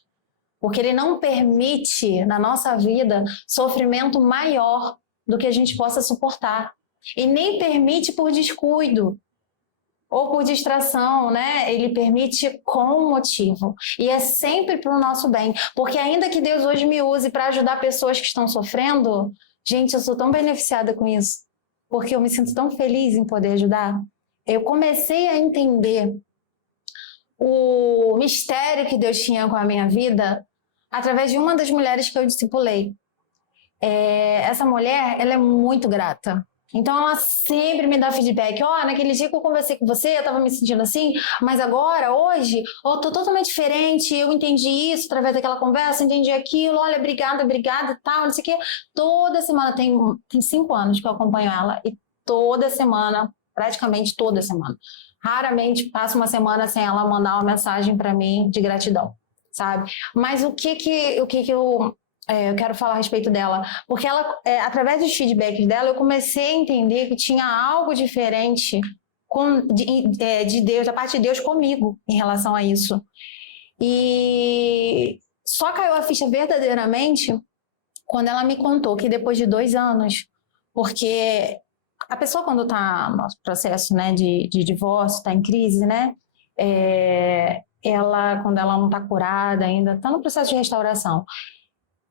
Porque ele não permite na nossa vida sofrimento maior do que a gente possa suportar. E nem permite por descuido ou por distração, né? Ele permite com motivo. E é sempre para o nosso bem. Porque ainda que Deus hoje me use para ajudar pessoas que estão sofrendo, gente, eu sou tão beneficiada com isso. Porque eu me sinto tão feliz em poder ajudar. Eu comecei a entender o mistério que Deus tinha com a minha vida através de uma das mulheres que eu discipulei. Essa mulher, ela é muito grata. Então ela sempre me dá feedback, naquele dia que eu conversei com você, eu tava me sentindo assim, mas agora, hoje, eu tô totalmente diferente, eu entendi isso através daquela conversa, entendi aquilo, olha, obrigada, tal, não sei o quê. Toda semana, tem 5 anos que eu acompanho ela, e toda semana, praticamente toda semana, raramente passo uma semana sem ela mandar uma mensagem para mim de gratidão, sabe? Mas o que eu quero falar a respeito dela, porque ela, através dos feedbacks dela, eu comecei a entender que tinha algo diferente de Deus, da parte de Deus comigo em relação a isso. E só caiu a ficha verdadeiramente quando ela me contou que depois de 2 anos, porque a pessoa quando está no processo, né, de divórcio, está em crise, né, quando ela não está curada ainda, está no processo de restauração,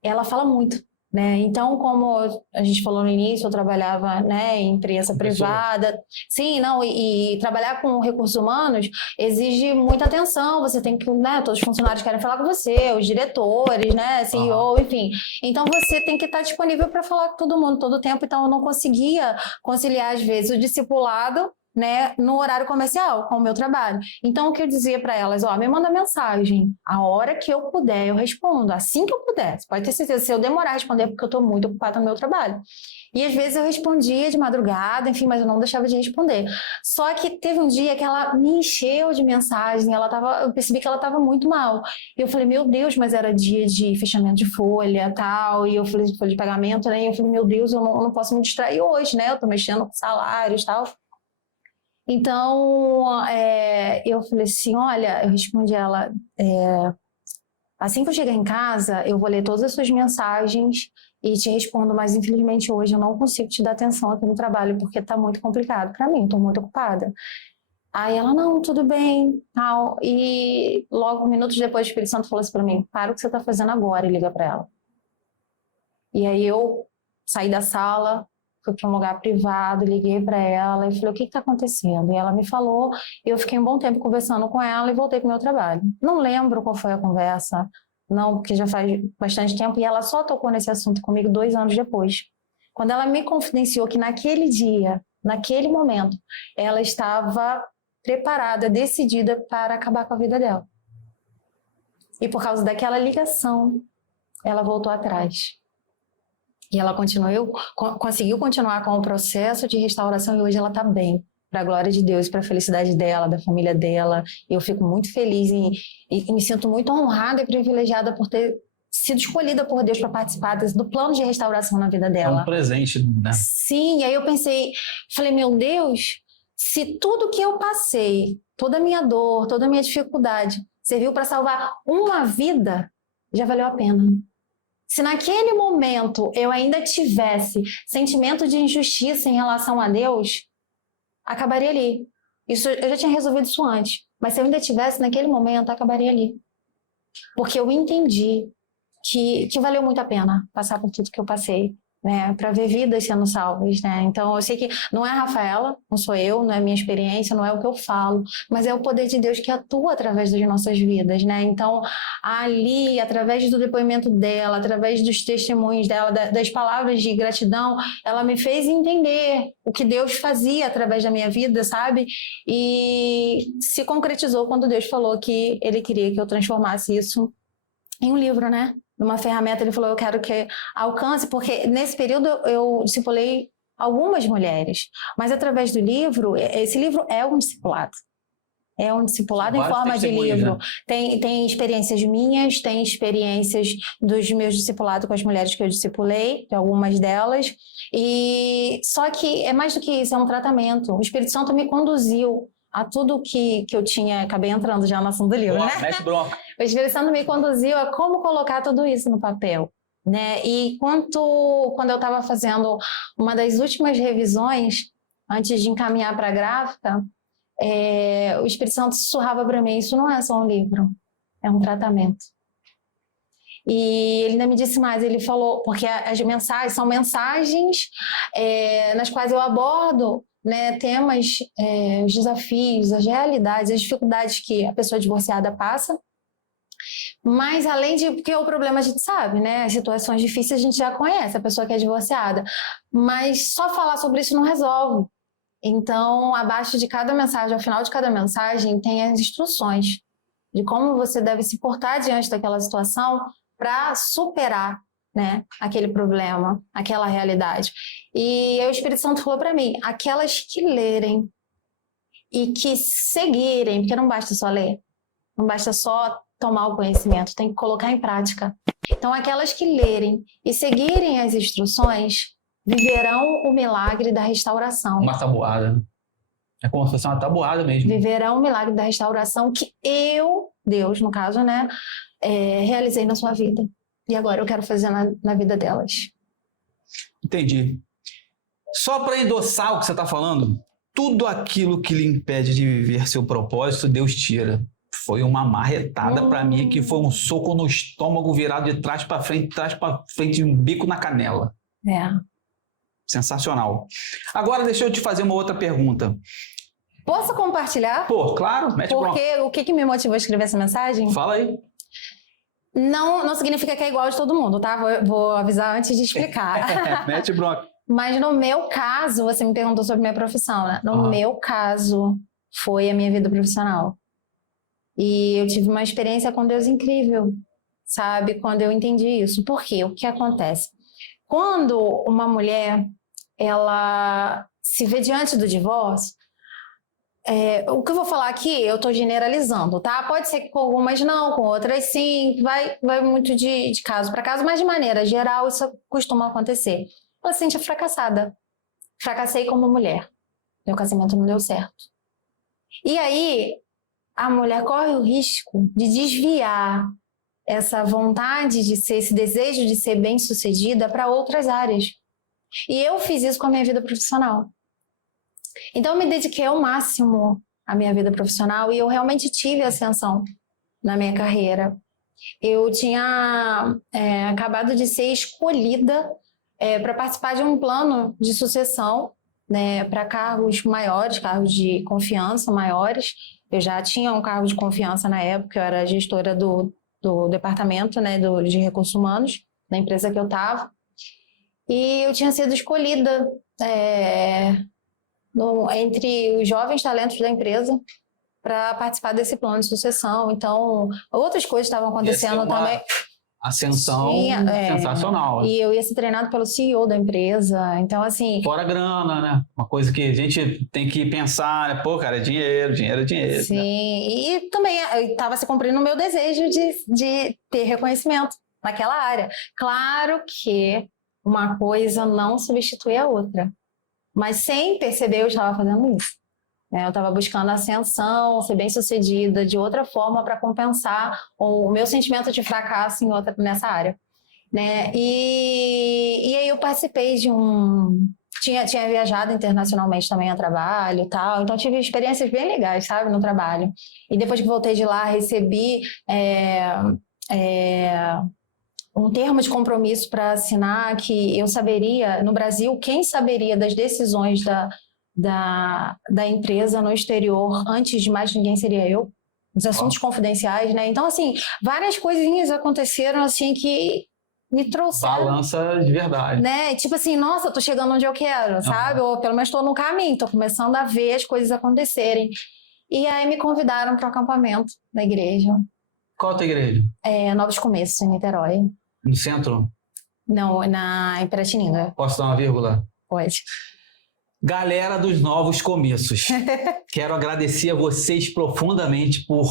ela fala muito, né? Então, como a gente falou no início, eu trabalhava, né, em empresa privada. Sim, não, e trabalhar com recursos humanos exige muita atenção. Você tem que, né, todos os funcionários querem falar com você, os diretores, né, CEO, enfim. Então, você tem que estar disponível para falar com todo mundo todo o tempo. Então, eu não conseguia conciliar, às vezes, o discipulado né, no horário comercial, com o meu trabalho. Então, o que eu dizia para elas, ó, me manda mensagem, a hora que eu puder, eu respondo, assim que eu puder. Você pode ter certeza, se eu demorar a responder, é porque eu estou muito ocupada no meu trabalho. E às vezes eu respondia de madrugada, enfim, mas eu não deixava de responder. Só que teve um dia que ela me encheu de mensagem, eu percebi que ela estava muito mal. E eu falei, meu Deus, mas era dia de fechamento de folha, tal, e eu falei de folha de pagamento, né? E eu falei, meu Deus, eu não posso me distrair hoje, né? Eu tô mexendo com salários, tal. Então, eu falei assim, olha, eu respondi a ela, assim que eu chegar em casa, eu vou ler todas as suas mensagens e te respondo, mas infelizmente hoje eu não consigo te dar atenção aqui no trabalho, porque tá muito complicado para mim, tô muito ocupada. Aí ela, não, tudo bem, tal. E logo, minutos depois, o Espírito Santo falou assim para mim, para o que você tá fazendo agora e liga para ela. E aí eu saí da sala, fui para um lugar privado, liguei para ela e falei, o que está acontecendo? E ela me falou, e eu fiquei um bom tempo conversando com ela e voltei para o meu trabalho. Não lembro qual foi a conversa, não, porque já faz bastante tempo, e ela só tocou nesse assunto comigo 2 anos depois. Quando ela me confidenciou que naquele dia, naquele momento, ela estava preparada, decidida para acabar com a vida dela. E por causa daquela ligação, ela voltou atrás. E ela conseguiu continuar com o processo de restauração e hoje ela está bem, para a glória de Deus, para a felicidade dela, da família dela. Eu fico muito feliz e me sinto muito honrada e privilegiada por ter sido escolhida por Deus para participar do plano de restauração na vida dela. É um presente, né? Sim, e aí eu falei, meu Deus, se tudo que eu passei, toda a minha dor, toda a minha dificuldade, serviu para salvar uma vida, já valeu a pena. Se naquele momento eu ainda tivesse sentimento de injustiça em relação a Deus, acabaria ali. Isso, eu já tinha resolvido isso antes. Mas se eu ainda tivesse naquele momento, acabaria ali. Porque eu entendi que valeu muito a pena passar por tudo que eu passei, né? Para ver vidas sendo salvas, né? Então eu sei que não é a Rafaela, não sou eu, não é a minha experiência, não é o que eu falo, mas é o poder de Deus que atua através das nossas vidas, né? Então ali, através do depoimento dela, através dos testemunhos dela, das palavras de gratidão, ela me fez entender o que Deus fazia através da minha vida, sabe? E se concretizou quando Deus falou que Ele queria que eu transformasse isso em um livro, né? Numa ferramenta. Ele falou, eu quero que alcance, porque nesse período eu discipulei algumas mulheres, mas através do livro, esse livro é um discipulado. É um discipulado em forma de livro. Né? Tem experiências minhas, tem experiências dos meus discipulados com as mulheres que eu discipulei, de algumas delas. E só que é mais do que isso, é um tratamento. O Espírito Santo me conduziu a tudo que eu tinha, acabei entrando já no assunto do livro, né? Mete bronca. O Espírito Santo me conduziu a como colocar tudo isso no papel, né? E quando eu estava fazendo uma das últimas revisões, antes de encaminhar para a gráfica, o Espírito Santo sussurrava para mim, isso não é só um livro, é um tratamento. E ele ainda me disse mais, ele falou, porque as mensagens são mensagens nas quais eu abordo, né, temas, os desafios, as realidades, as dificuldades que a pessoa divorciada passa, mas além de, porque o problema a gente sabe, né, as situações difíceis a gente já conhece, a pessoa que é divorciada, mas só falar sobre isso não resolve. Então, abaixo de cada mensagem, ao final de cada mensagem, tem as instruções de como você deve se portar diante daquela situação para superar, né, aquele problema, aquela realidade. E o Espírito Santo falou para mim, aquelas que lerem e que seguirem, porque não basta só ler, não basta só tomar o conhecimento, tem que colocar em prática. Então, aquelas que lerem e seguirem as instruções viverão o milagre da restauração. Uma tabuada. É como se fosse uma tabuada mesmo. Viverão o milagre da restauração que eu, Deus no caso, né, realizei na sua vida. E agora eu quero fazer na vida delas. Entendi. Só para endossar o que você está falando, tudo aquilo que lhe impede de viver seu propósito, Deus tira. Foi uma marretada para mim, que foi um soco no estômago virado de trás para frente, um bico na canela. Sensacional. Agora deixa eu te fazer uma outra pergunta. Posso compartilhar? Pô, claro, mete bronca. Porque o que me motivou a escrever essa mensagem? Fala aí. Não significa que é igual de todo mundo, tá? Vou avisar antes de explicar. Mete bronca. Mas no meu caso, você me perguntou sobre minha profissão, né? No meu caso, foi a minha vida profissional. E eu tive uma experiência com Deus incrível, sabe? Quando eu entendi isso. Por quê? O que acontece? Quando uma mulher, ela se vê diante do divórcio, o que eu vou falar aqui, eu estou generalizando, tá? Pode ser que com algumas não, com outras sim, vai muito de caso para caso, mas de maneira geral isso costuma acontecer. Ela se sente fracassada. Fracassei como mulher. Meu casamento não deu certo. E aí, a mulher corre o risco de desviar essa vontade de ser, esse desejo de ser bem-sucedida para outras áreas. E eu fiz isso com a minha vida profissional. Então, eu me dediquei ao máximo à minha vida profissional e eu realmente tive ascensão na minha carreira. Eu tinha acabado de ser escolhida para participar de um plano de sucessão, né, para cargos maiores, cargos de confiança maiores. Eu já tinha um cargo de confiança na época, eu era gestora do departamento, né, de recursos humanos, na empresa que eu estava. E eu tinha sido escolhida entre os jovens talentos da empresa para participar desse plano de sucessão. Então, outras coisas estavam acontecendo também. Ascensão sensacional. E eu ia ser treinado pelo CEO da empresa. Então, assim... Fora grana, né? Uma coisa que a gente tem que pensar, né? Pô, cara, é dinheiro, dinheiro é dinheiro. Sim, né? E também estava se cumprindo o meu desejo de ter reconhecimento naquela área. Claro que uma coisa não substitui a outra. Mas sem perceber eu estava fazendo isso. Eu estava buscando ascensão, ser bem-sucedida de outra forma para compensar o meu sentimento de fracasso nessa área. Né? E aí eu participei de Tinha viajado internacionalmente também a trabalho e tal, então tive experiências bem legais, sabe, no trabalho. E depois que voltei de lá, recebi um termo de compromisso para assinar que eu saberia, no Brasil, quem saberia das decisões da empresa no exterior, antes de mais ninguém seria eu. Os assuntos confidenciais, né? Então, assim, várias coisinhas aconteceram, assim, que me trouxeram... Balança de verdade. Né? Tipo assim, nossa, eu tô chegando onde eu quero, sabe? Ou pelo menos tô no caminho, tô começando a ver as coisas acontecerem. E aí me convidaram para o acampamento da igreja. Qual a tua igreja? Novos Começos, em Niterói. No centro? Não, em Piratininga. Posso dar uma vírgula? Pode. Galera dos Novos Começos, quero agradecer a vocês profundamente por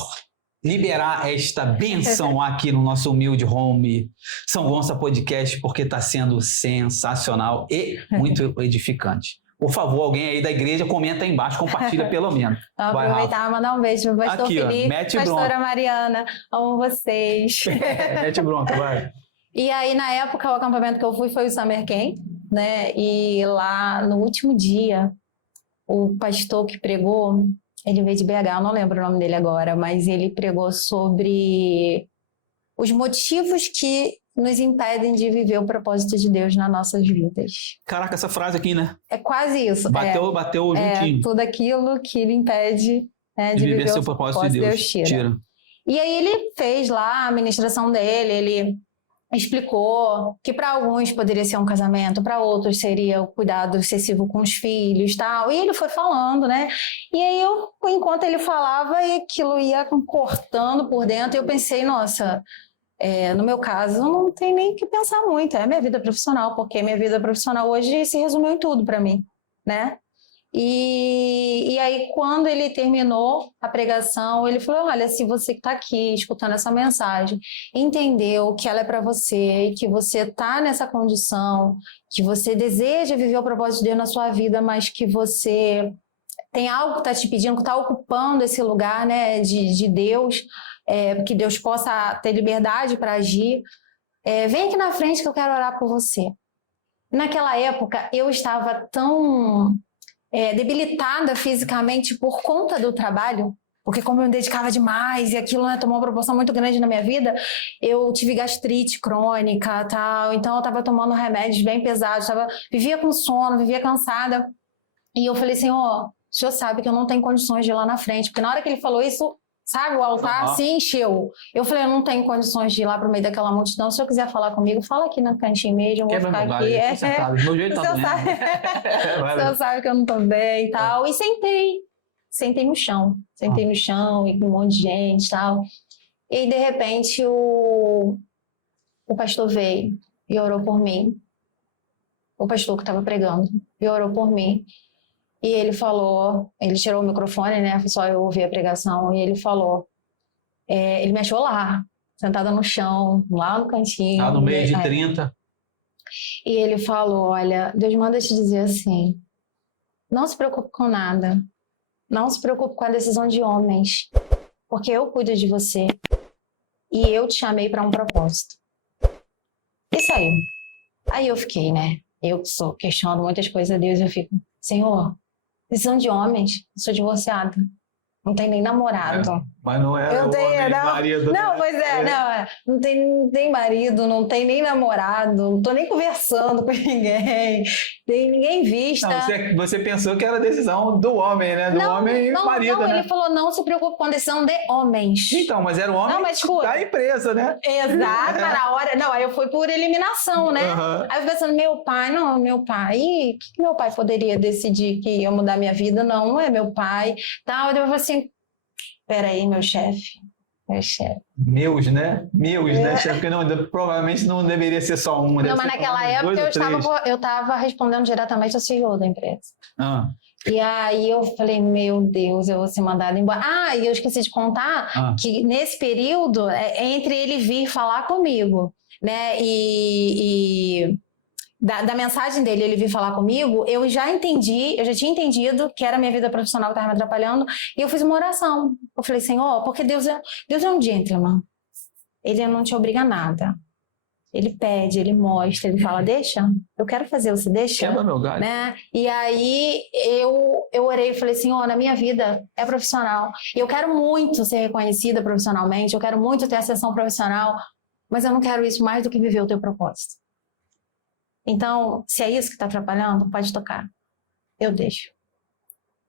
liberar esta bênção aqui no nosso humilde home São Gonçalo Podcast, porque está sendo sensacional e muito edificante. Por favor, alguém aí da igreja comenta aí embaixo, compartilha pelo menos. Vou aproveitar e mandar um beijo pro pastor aqui, Felipe, pastora bronca. Mariana, amo vocês. Mete bronca, vai. E aí, na época, o acampamento que eu fui foi o Summer Camp, né? E lá, no último dia, o pastor que pregou, ele veio de BH, eu não lembro o nome dele agora, mas ele pregou sobre os motivos que nos impedem de viver o propósito de Deus nas nossas vidas. Caraca, essa frase aqui, né? É quase isso. Bateu juntinho. Tudo aquilo que lhe impede, né, de viver seu propósito de Deus. Tira. E aí ele fez lá a ministração dele, ele explicou que para alguns poderia ser um casamento, para outros seria o cuidado excessivo com os filhos, tal. E ele foi falando, né? E aí enquanto ele falava, aquilo ia cortando por dentro, e eu pensei, nossa, no meu caso, não tem nem que pensar muito, é minha vida profissional, porque minha vida profissional hoje se resumiu em tudo para mim, né? E aí, quando ele terminou a pregação, ele falou, olha, se você que está aqui escutando essa mensagem, entendeu que ela é para você e que você está nessa condição, que você deseja viver o propósito de Deus na sua vida, mas que você tem algo que está te pedindo, que está ocupando esse lugar, né, de Deus, que Deus possa ter liberdade para agir, vem aqui na frente que eu quero orar por você. Naquela época, eu estava tão... debilitada fisicamente por conta do trabalho, porque como eu me dedicava demais e aquilo, né, tomou uma proporção muito grande na minha vida, eu tive gastrite crônica, tal, então eu estava tomando remédios bem pesados, vivia com sono, vivia cansada, e eu falei, Senhor, o Senhor sabe que eu não tenho condições de ir lá na frente, porque na hora que ele falou isso, sabe? O altar se encheu. Eu falei, eu não tenho condições de ir lá pro meio daquela multidão. Se eu quiser falar comigo, fala aqui no cantinho mesmo, eu vou ficar aqui. Meu jeito O tá senhor doendo. sabe, o senhor sabe que eu não tô bem e tal. E sentei no chão. Sentei no chão e com um monte de gente e tal. E aí, de repente, o pastor veio e orou por mim. O pastor que estava pregando e orou por mim. E ele falou, ele tirou o microfone, né? Só eu ouvi a pregação. E ele falou, ele me achou lá, sentada no chão, lá no cantinho. Lá no meio de 30. E ele falou, olha, Deus manda te dizer assim, não se preocupe com nada. Não se preocupe com a decisão de homens. Porque eu cuido de você. E eu te chamei para um propósito. E saiu. Aí eu fiquei, né? Eu questiono muitas coisas a Deus, eu fico, Senhor, decisão de homens, eu sou divorciada. Não tem nem namorado. Mas não é marido. Não, pois não tem marido, não tem nem namorado, não tô nem conversando com ninguém, tem ninguém vista. Não, você pensou que era decisão do homem, né? Do homem e marido, não, né? ele falou, não se preocupe com a decisão de homens. Então, mas era o homem da empresa, né? Exato, mas na hora... Não, aí eu fui por eliminação, né? Uhum. Aí eu pensando, meu pai, o que meu pai poderia decidir que ia mudar minha vida? Não é meu pai. Tal. Eu falei assim, peraí, meu chefe. Meus, né? Chefe, porque provavelmente não deveria ser só um. Não, mas naquela época eu estava respondendo diretamente ao CEO da empresa. E aí eu falei, meu Deus, eu vou ser mandada embora. E eu esqueci de contar que nesse período, entre ele vir falar comigo, né, e da mensagem dele, ele vir falar comigo, eu já tinha entendido que era a minha vida profissional que estava me atrapalhando, e eu fiz uma oração. Eu falei, Senhor, porque Deus é um gentleman. Ele não te obriga a nada. Ele pede, ele mostra, ele fala, deixa, eu quero fazer, você deixa? Quebra meu galho. Né? E aí eu orei e falei, Senhor, na minha vida é profissional. E eu quero muito ser reconhecida profissionalmente, eu quero muito ter ascensão profissional, mas eu não quero isso mais do que viver o teu propósito. Então, se é isso que está atrapalhando, pode tocar. Eu deixo.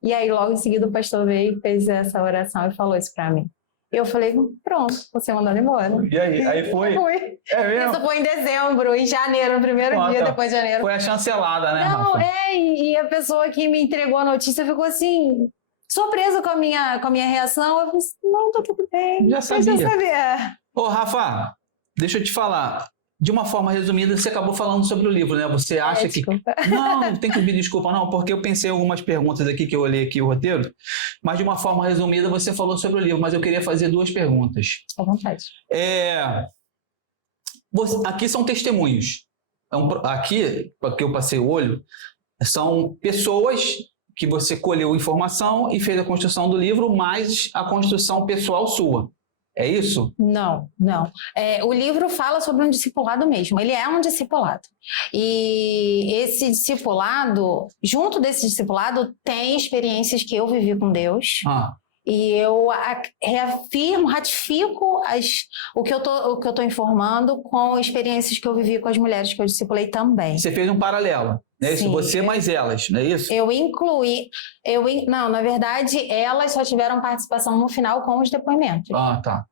E aí, logo em seguida, o pastor veio e fez essa oração e falou isso para mim. Eu falei, pronto, vou ser mandada embora. E aí foi? Fui. É mesmo? Isso foi em dezembro, em janeiro, no primeiro dia, depois de janeiro. Foi a chancelada, né, Não, Rafa? e a pessoa que me entregou a notícia ficou assim, surpresa com a minha reação. Eu falei assim, não, tá tudo bem. Já sabia. sabia. Ô, Rafa, deixa eu te falar. De uma forma resumida, você acabou falando sobre o livro, né? Você acha que... Desculpa. Não tem que pedir desculpa, não, porque eu pensei em algumas perguntas aqui, que eu olhei aqui o roteiro, mas de uma forma resumida você falou sobre o livro, mas eu queria fazer 2 perguntas. À vontade. Aqui são testemunhos. Aqui, que eu passei o olho, são pessoas que você colheu informação e fez a construção do livro, mais a construção pessoal sua. É isso? Não. O livro fala sobre um discipulado mesmo. Ele é um discipulado. E esse discipulado, junto desse discipulado, tem experiências que eu vivi com Deus. E eu reafirmo, ratifico o que eu tô informando com experiências que eu vivi com as mulheres que eu discipulei também. Você fez um paralelo, não é isso? Sim. Você mais elas, não é isso? Eu incluí... Não, na verdade, elas só tiveram participação no final com os depoimentos. Tá.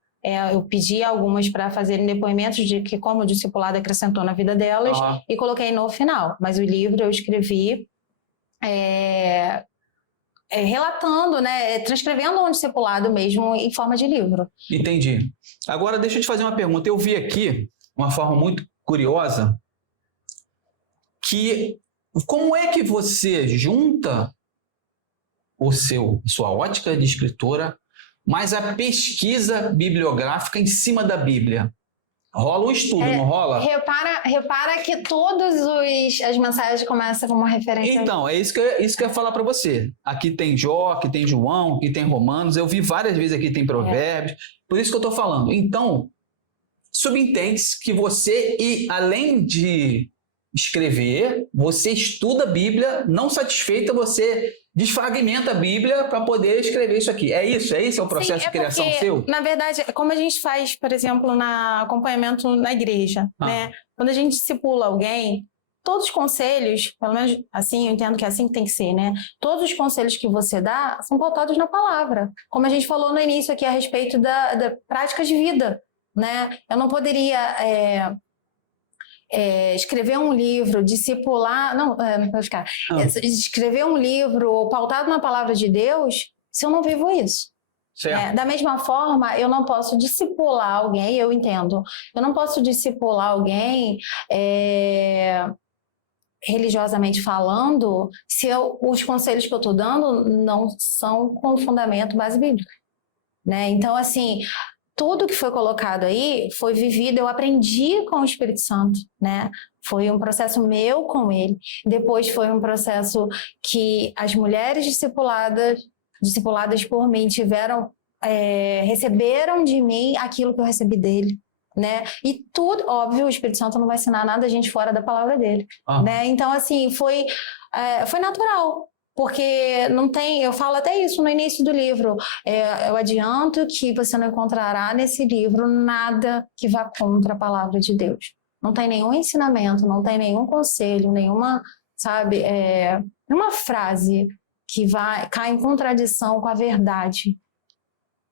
Eu pedi algumas para fazerem depoimentos de que como o discipulado acrescentou na vida delas e coloquei no final. Mas o livro eu escrevi relatando, né, transcrevendo um discipulado mesmo em forma de livro. Entendi. Agora deixa eu te fazer uma pergunta. Eu vi aqui uma forma muito curiosa que como é que você junta sua ótica de escritora mais a pesquisa bibliográfica em cima da Bíblia? Rola um estudo, não rola? Repara que todas as mensagens começam com uma referência. Então, é isso que eu ia falar para você. Aqui tem Jó, aqui tem João, aqui tem Romanos. Eu vi várias vezes aqui tem Provérbios. Por isso que eu estou falando. Então, subentende-se que você, além de escrever, você estuda a Bíblia, não satisfeita, você desfragmenta a Bíblia para poder escrever isso aqui. É isso? Esse é o processo de criação seu? Na verdade, como a gente faz, por exemplo, no acompanhamento na igreja, né? Quando a gente discipula alguém, todos os conselhos, pelo menos assim, eu entendo que é assim que tem que ser, né? Todos os conselhos que você dá são pautados na palavra. Como a gente falou no início aqui a respeito da prática de vida, né? Eu não poderia escrever um livro, discipular... Não pode ficar. Escrever um livro pautado na palavra de Deus se eu não vivo isso. Da mesma forma, eu não posso discipular alguém, eu entendo, eu não posso discipular alguém religiosamente falando se os conselhos que eu estou dando não são com fundamento, base bíblica, né? Então, assim, tudo que foi colocado aí foi vivido, eu aprendi com o Espírito Santo, né? Foi um processo meu com ele. Depois foi um processo que as mulheres discipuladas por mim receberam de mim aquilo que eu recebi dele, né? E tudo, óbvio, o Espírito Santo não vai ensinar nada a gente fora da palavra dele, né? Então, assim, foi natural. Porque não tem, eu falo até isso no início do livro, eu adianto que você não encontrará nesse livro nada que vá contra a palavra de Deus. Não tem nenhum ensinamento, não tem nenhum conselho, nenhuma, sabe, uma frase que cai em contradição com a verdade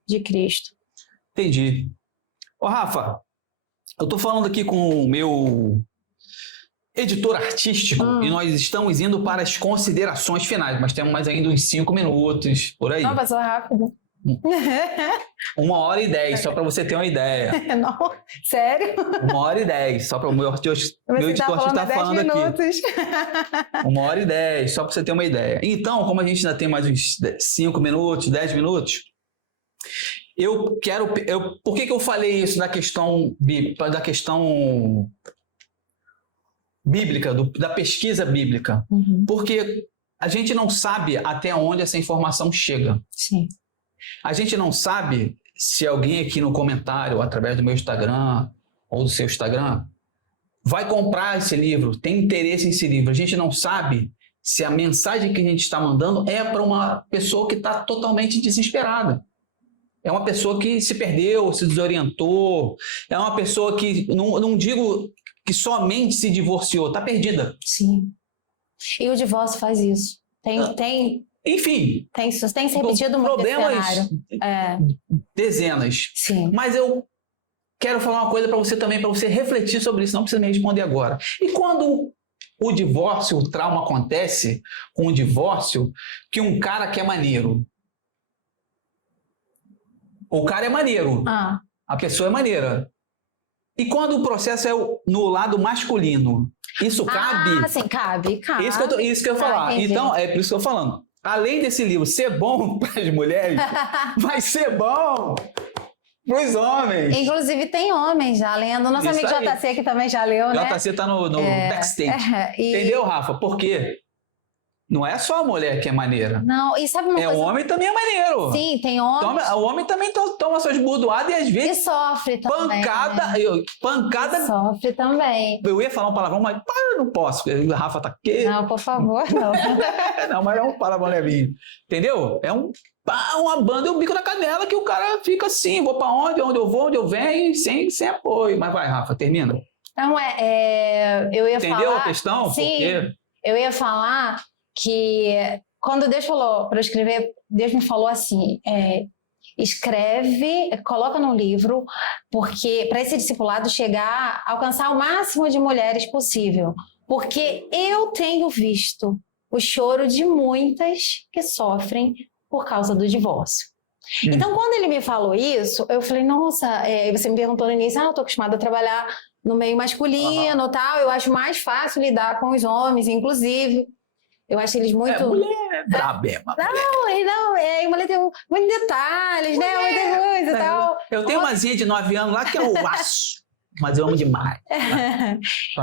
de Cristo. Entendi. Ô, Rafa, eu tô falando aqui com o meu editor artístico e nós estamos indo para as considerações finais, mas temos mais ainda uns 5 minutos, por aí. Não, passou rápido. 1h10, só para você ter uma ideia. Não, sério? 1h10, só para o meu editor está falando aqui. 1h10, só para você ter uma ideia. Então, como a gente ainda tem mais uns 5 minutos, 10 minutos, por que eu falei isso da questão bíblica, da pesquisa bíblica? Porque a gente não sabe até onde essa informação chega. Sim. A gente não sabe se alguém aqui no comentário, através do meu Instagram ou do seu Instagram, vai comprar esse livro, tem interesse nesse livro. A gente não sabe se a mensagem que a gente está mandando é para uma pessoa que está totalmente desesperada. É uma pessoa que se perdeu, se desorientou, é uma pessoa que, não digo que somente se divorciou, está perdida. Sim. E o divórcio faz isso. Enfim. Tem se repetido muito esse cenário. Dezenas. Sim. Mas eu quero falar uma coisa para você também, para você refletir sobre isso, não precisa me responder agora. E quando o divórcio, o trauma acontece com o divórcio, que um cara que é maneiro, o cara é maneiro, a pessoa é maneira. E quando o processo é no lado masculino, isso cabe? Sim, cabe. Isso que eu ia falar. Entendi. Então, é por isso que eu tô falando. Além desse livro ser bom para as mulheres, vai ser bom para os homens. Inclusive tem homens já lendo. Nosso amigo JC aqui também já leu, né? JC tá no backstage. Entendeu, Rafa? Por quê? Não é só a mulher que é maneira. Não, e sabe uma coisa? O homem também é maneiro. Sim, tem homens. O homem também toma suas burdoadas e às vezes... E sofre também. Pancada... Sofre também. Eu ia falar um palavrão, mas eu não posso, porque a Rafa tá aqui. Não, por favor, não. Não, mas é um palavrão levinho. Entendeu? É uma banda e um bico na canela que o cara fica assim, vou pra onde eu vou, onde eu venho, sem apoio. Mas vai, Rafa, termina. Não, eu ia falar... Entendeu a questão? Sim, eu ia falar que quando Deus falou para eu escrever, Deus me falou assim, escreve, coloca no livro, porque para esse discipulado chegar, alcançar o máximo de mulheres possível, porque eu tenho visto o choro de muitas que sofrem por causa do divórcio. Então, quando ele me falou isso, eu falei, nossa, você me perguntou no início, eu estou acostumada a trabalhar no meio masculino, tal, eu acho mais fácil lidar com os homens, inclusive. Eu acho eles muito... mulher é brabema. Não, mulher tem muitos detalhes, né? Muita coisa e tal. Eu tenho uma zinha de 9 anos lá que eu aço, mas eu amo demais.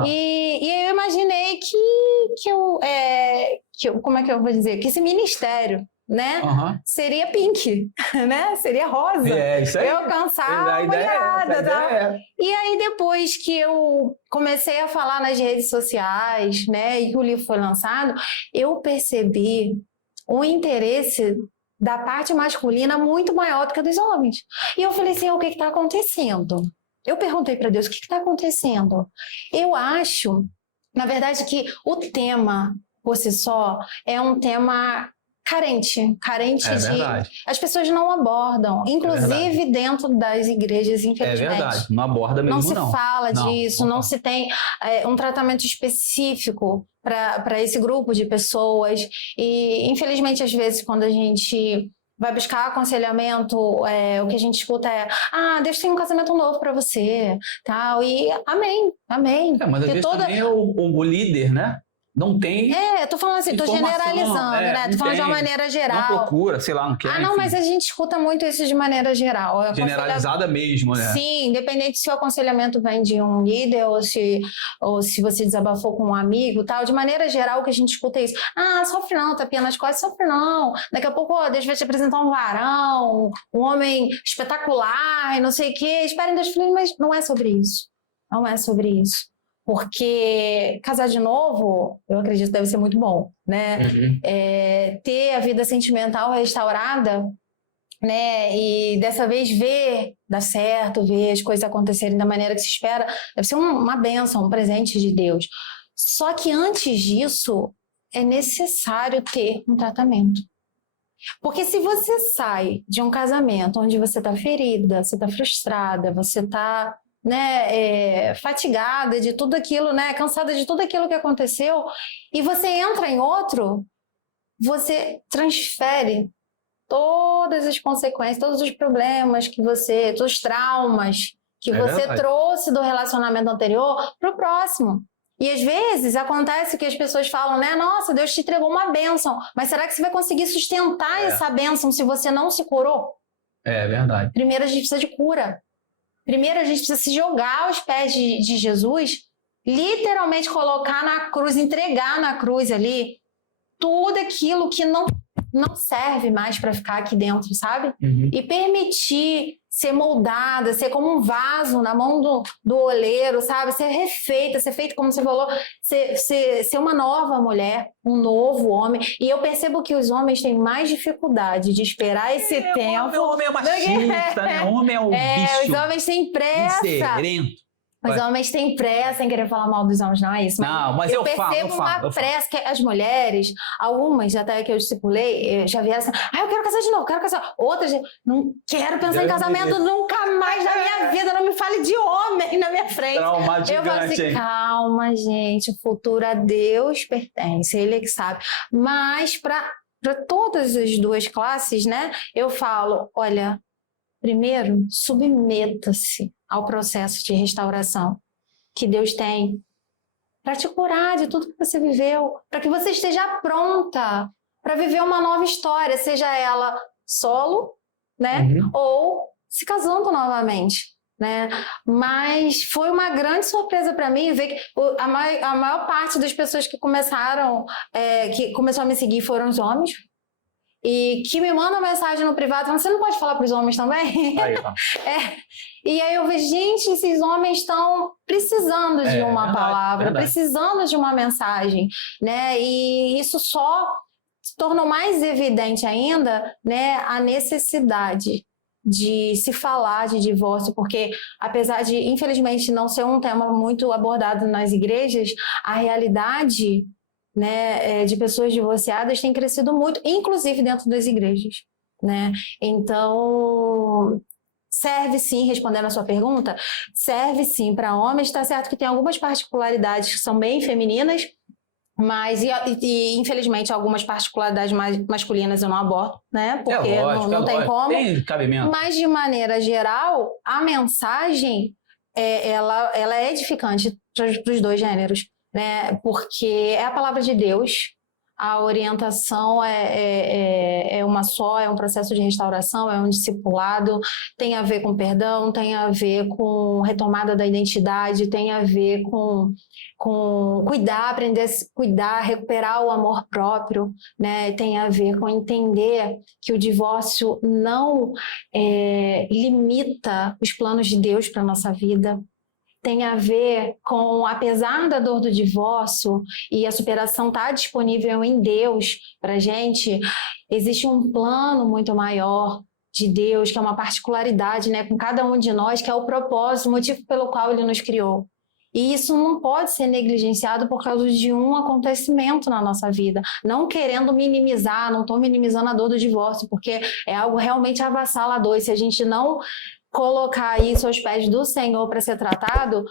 E eu imaginei que eu, como é que eu vou dizer? Que esse ministério, né? Seria pink, né? Seria rosa. Isso aí. Eu alcançar a mulherada, tá? E aí, depois que eu comecei a falar nas redes sociais, né? E que o livro foi lançado, eu percebi um interesse da parte masculina muito maior do que a dos homens. E eu falei assim, o que está acontecendo? Eu perguntei para Deus, o que está acontecendo? Eu acho Na verdade, que o tema, por si só, é um tema carente É de... verdade. As pessoas não abordam, inclusive dentro das igrejas, É infelizmente. verdade. Não aborda mesmo, Não se não. fala Não, disso, não não fala. se tem um tratamento específico para esse grupo de pessoas. E, infelizmente, às vezes, quando a gente vai buscar aconselhamento, o que a gente escuta é: ah, Deus tem um casamento novo para você, tal. E amém, amém. Mas às E vezes também o líder, né? Não tem eu tô falando assim, tô informação, generalizando, né? Tô não falando de uma tem, maneira não geral. procura, sei lá, não quer. Ah, não, enfim. mas a gente escuta muito isso de maneira geral. Generalizada mesmo, né? Sim, independente se o aconselhamento vem de um líder ou se você desabafou com um amigo, tal. De maneira geral, o que a gente escuta é isso. Ah, sofre não, tapinha nas costas, sofre não. Daqui a pouco, Deus vai te apresentar um varão, um homem espetacular e não sei o quê. Esperem Deus fluir, mas não é sobre isso. Não é sobre isso. Porque casar de novo, eu acredito que deve ser muito bom, né? Ter a vida sentimental restaurada, né? E dessa vez dar certo, ver as coisas acontecerem da maneira que se espera, deve ser uma bênção, um presente de Deus. Só que antes disso, é necessário ter um tratamento. Porque se você sai de um casamento onde você está ferida, você está frustrada, você está, né, fatigada de tudo aquilo, né, cansada de tudo aquilo que aconteceu, e você entra em outro, você transfere todas as consequências, todos os problemas todos os traumas que você verdade. trouxe do relacionamento anterior para o próximo. E às vezes acontece que as pessoas falam, né? Nossa, Deus te entregou uma bênção, mas será que você vai conseguir sustentar essa bênção se você não se curou? É verdade. Primeiro a gente precisa de cura. Primeiro a gente precisa se jogar aos pés de Jesus, literalmente colocar na cruz, entregar na cruz ali tudo aquilo que não serve mais para ficar aqui dentro, sabe? E permitir ser moldada, ser como um vaso na mão do oleiro, sabe? Ser refeita, ser feita, como você falou, ser uma nova mulher, um novo homem. E eu percebo que os homens têm mais dificuldade de esperar esse tempo. O homem é machista, né? O homem é o bicho. Os homens têm pressa. Serento. Os homens têm pressa, sem querer falar mal dos homens, não é isso. Mas eu percebo uma pressa que as mulheres, algumas até que eu discipulei, já vieram assim: eu quero casar de novo, quero casar. Outras, não quero pensar em casamento nunca mais na minha vida, não me fale de homem na minha frente. Trauma Eu gigante, falo assim: hein? calma, gente, o futuro a Deus pertence, Ele é que sabe. Mas para todas as duas classes, né, eu falo: olha, primeiro, submeta-se ao processo de restauração que Deus tem para te curar de tudo que você viveu, para que você esteja pronta para viver uma nova história, seja ela solo, né, ou se casando novamente, né? Mas foi uma grande surpresa para mim ver que a maior parte das pessoas que que começou a me seguir foram os homens. E que me mandam mensagem no privado falando: você não pode falar para os homens também? Aí, E aí eu vejo: gente, esses homens estão precisando de uma palavra, precisando de uma mensagem, né? E isso só tornou mais evidente ainda, né, a necessidade de se falar de divórcio, porque apesar de, infelizmente, não ser um tema muito abordado nas igrejas, a realidade, né, de pessoas divorciadas tem crescido muito, inclusive dentro das igrejas, né? Então, serve sim, respondendo a sua pergunta, serve sim para homens. Está certo que tem algumas particularidades que são bem femininas, mas e infelizmente algumas particularidades masculinas eu não abordo, né? Porque lógico, não tem como. Tem cabimento. Mas de maneira geral, a mensagem ela é edificante para os dois gêneros, né? Porque é a palavra de Deus, a orientação é uma só, é um processo de restauração, é um discipulado, tem a ver com perdão, tem a ver com retomada da identidade, tem a ver com cuidar, aprender a se cuidar, recuperar o amor próprio, né? Tem a ver com entender que o divórcio não limita os planos de Deus para a nossa vida. Tem a ver com, apesar da dor do divórcio e a superação estar disponível em Deus para a gente, existe um plano muito maior de Deus, que é uma particularidade, né, com cada um de nós, que é o propósito, o motivo pelo qual Ele nos criou. E isso não pode ser negligenciado por causa de um acontecimento na nossa vida. Não querendo minimizar, não estou minimizando a dor do divórcio, porque é algo realmente avassalador. E se a gente não colocar isso aos pés do Senhor para ser tratado,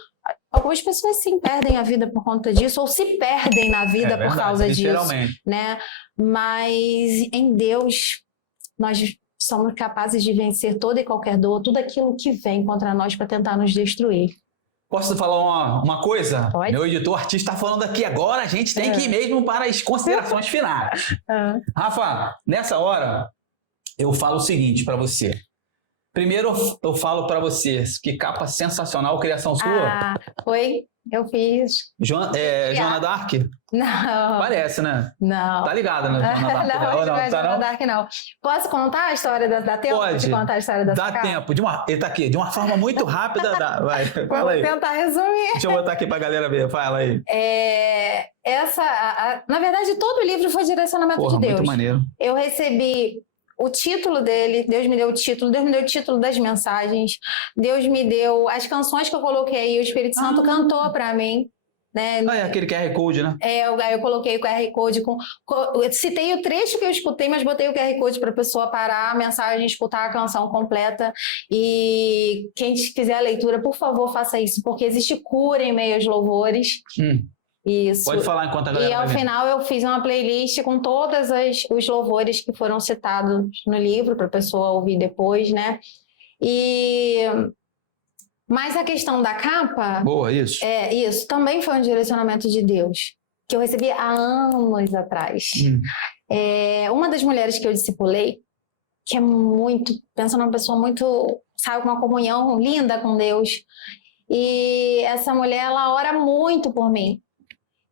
algumas pessoas sim perdem a vida por conta disso, ou se perdem na vida por causa disso, né? Mas em Deus, nós somos capazes de vencer toda e qualquer dor, tudo aquilo que vem contra nós para tentar nos destruir. Posso falar uma coisa? Pode. Meu editor artista está falando aqui agora, a gente tem que ir mesmo para as considerações finais. Rafa, nessa hora, eu falo o seguinte para você. Primeiro, eu falo para você que capa sensacional, criação sua. Eu fiz. Joana Dark? Não. Parece, né? Não. Tá ligada, né? Joana Dark. Não é Joana Dark, não. Posso contar a história da tempo? Pode. De contar a história dessa Dá capa? tempo. Ele tá aqui. De uma forma muito rápida. Vai, fala Vou aí. tentar resumir. Deixa eu botar aqui pra galera ver. Fala aí. Na verdade, todo o livro foi direcionamento de Deus. Muito maneiro. Eu recebi o título dele, Deus me deu o título, Deus me deu o título das mensagens, Deus me deu as canções que eu coloquei aí, o Espírito Santo cantou para mim. Né? É aquele QR Code, né? Eu coloquei o QR Code eu citei o trecho que eu escutei, mas botei o QR Code para a pessoa parar a mensagem, escutar a canção completa. E quem quiser a leitura, por favor, faça isso, porque existe cura em meio aos louvores. Isso. Pode falar enquanto a galera E ao final eu fiz uma playlist com todos os louvores que foram citados no livro, para a pessoa ouvir depois, né? Mas a questão da capa... Boa, isso. Isso também foi um direcionamento de Deus, que eu recebi há anos atrás. Uma das mulheres que eu discipulei, que é pensa numa pessoa muito, sabe, com uma comunhão linda com Deus. E essa mulher, ela ora muito por mim.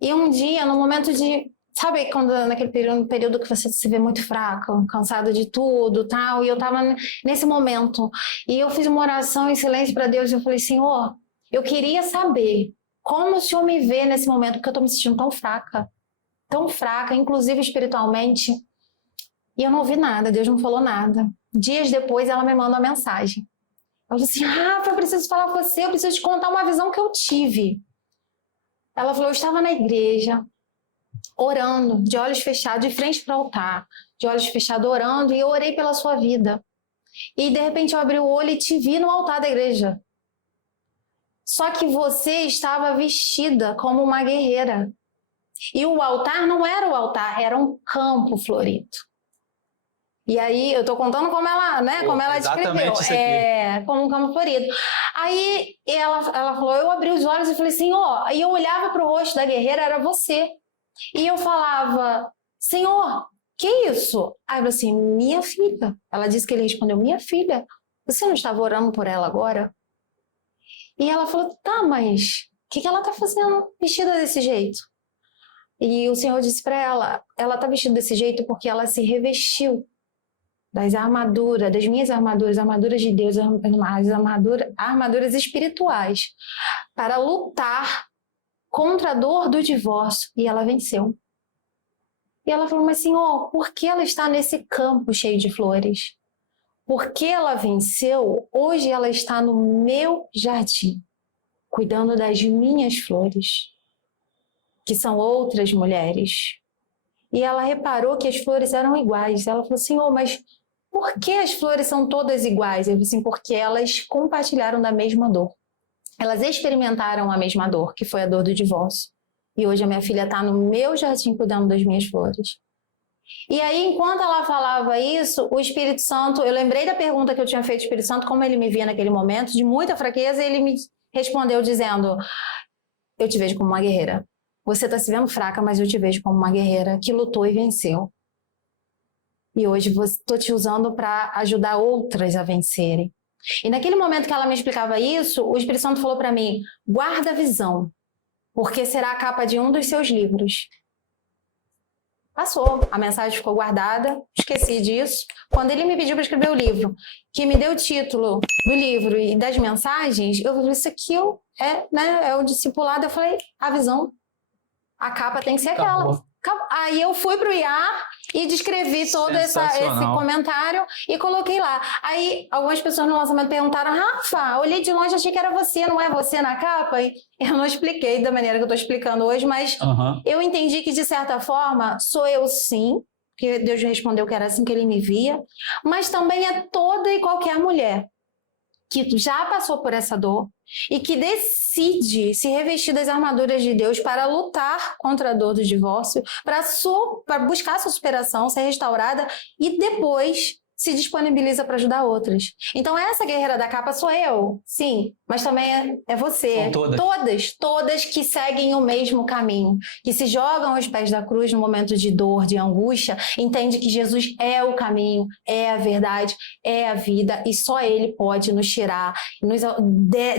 E um dia, no momento de... Sabe quando naquele período que você se vê muito fraco, cansado de tudo, tal, e eu estava nesse momento. E eu fiz uma oração em silêncio para Deus e eu falei, Senhor, eu queria saber como o Senhor me vê nesse momento, porque eu estou me sentindo tão fraca, inclusive espiritualmente. E eu não ouvi nada, Deus não falou nada. Dias depois, ela me manda uma mensagem. Eu disse assim, Rafa, eu preciso falar com você, eu preciso te contar uma visão que eu tive. Ela falou, eu estava na igreja, orando, de olhos fechados, de frente para o altar, de olhos fechados, orando, e eu orei pela sua vida. E de repente eu abri o olho e te vi no altar da igreja. Só que você estava vestida como uma guerreira. E o altar não era o altar, era um campo florido. E aí, eu tô contando como ela, né, como ela descreveu. Como um campo florido. Aí, ela falou, eu abri os olhos e falei, Senhor, e eu olhava para o rosto da guerreira, era você. E eu falava, Senhor, que isso? Aí eu falei assim, minha filha. Ela disse que ele respondeu, minha filha, você não estava orando por ela agora? E ela falou, tá, mas o que ela tá fazendo vestida desse jeito? E o Senhor disse para ela tá vestida desse jeito porque ela se revestiu das armaduras, das minhas armaduras, armaduras de Deus, as armaduras espirituais, para lutar contra a dor do divórcio. E ela venceu. E ela falou, mas Senhor, por que ela está nesse campo cheio de flores? Porque ela venceu, hoje ela está no meu jardim, cuidando das minhas flores, que são outras mulheres. E ela reparou que as flores eram iguais. Ela falou, Senhor, mas por que as flores são todas iguais? Eu falei assim, porque elas compartilharam da mesma dor. Elas experimentaram a mesma dor, que foi a dor do divórcio. E hoje a minha filha está no meu jardim cuidando das minhas flores. E aí, enquanto ela falava isso, o Espírito Santo, eu lembrei da pergunta que eu tinha feito ao Espírito Santo, como ele me via naquele momento, de muita fraqueza, e ele me respondeu dizendo, eu te vejo como uma guerreira. Você está se vendo fraca, mas eu te vejo como uma guerreira que lutou e venceu. E hoje estou te usando para ajudar outras a vencerem. E naquele momento que ela me explicava isso, o Espírito Santo falou para mim, guarda a visão, porque será a capa de um dos seus livros. Passou, a mensagem ficou guardada, esqueci disso. Quando ele me pediu para escrever o livro, que me deu o título do livro e das mensagens, eu falei, isso aqui é o discipulado. Eu falei, a visão, a capa tem que ser aquela. Aí eu fui pro IAR E descrevi todo esse comentário e coloquei lá. Aí, algumas pessoas no lançamento perguntaram: Rafa, olhei de longe, achei que era você, não é você na capa? E eu não expliquei da maneira que eu estou explicando hoje, mas eu entendi que, de certa forma, sou eu sim, porque Deus respondeu que era assim que ele me via, mas também é toda e qualquer mulher que já passou por essa dor e que decide se revestir das armaduras de Deus para lutar contra a dor do divórcio, para buscar sua superação, ser restaurada e depois se disponibiliza para ajudar outras. Então essa guerreira da capa sou eu, sim, mas também é você. Todas que seguem o mesmo caminho, que se jogam aos pés da cruz no momento de dor, de angústia, entende que Jesus é o caminho, é a verdade, é a vida e só Ele pode nos tirar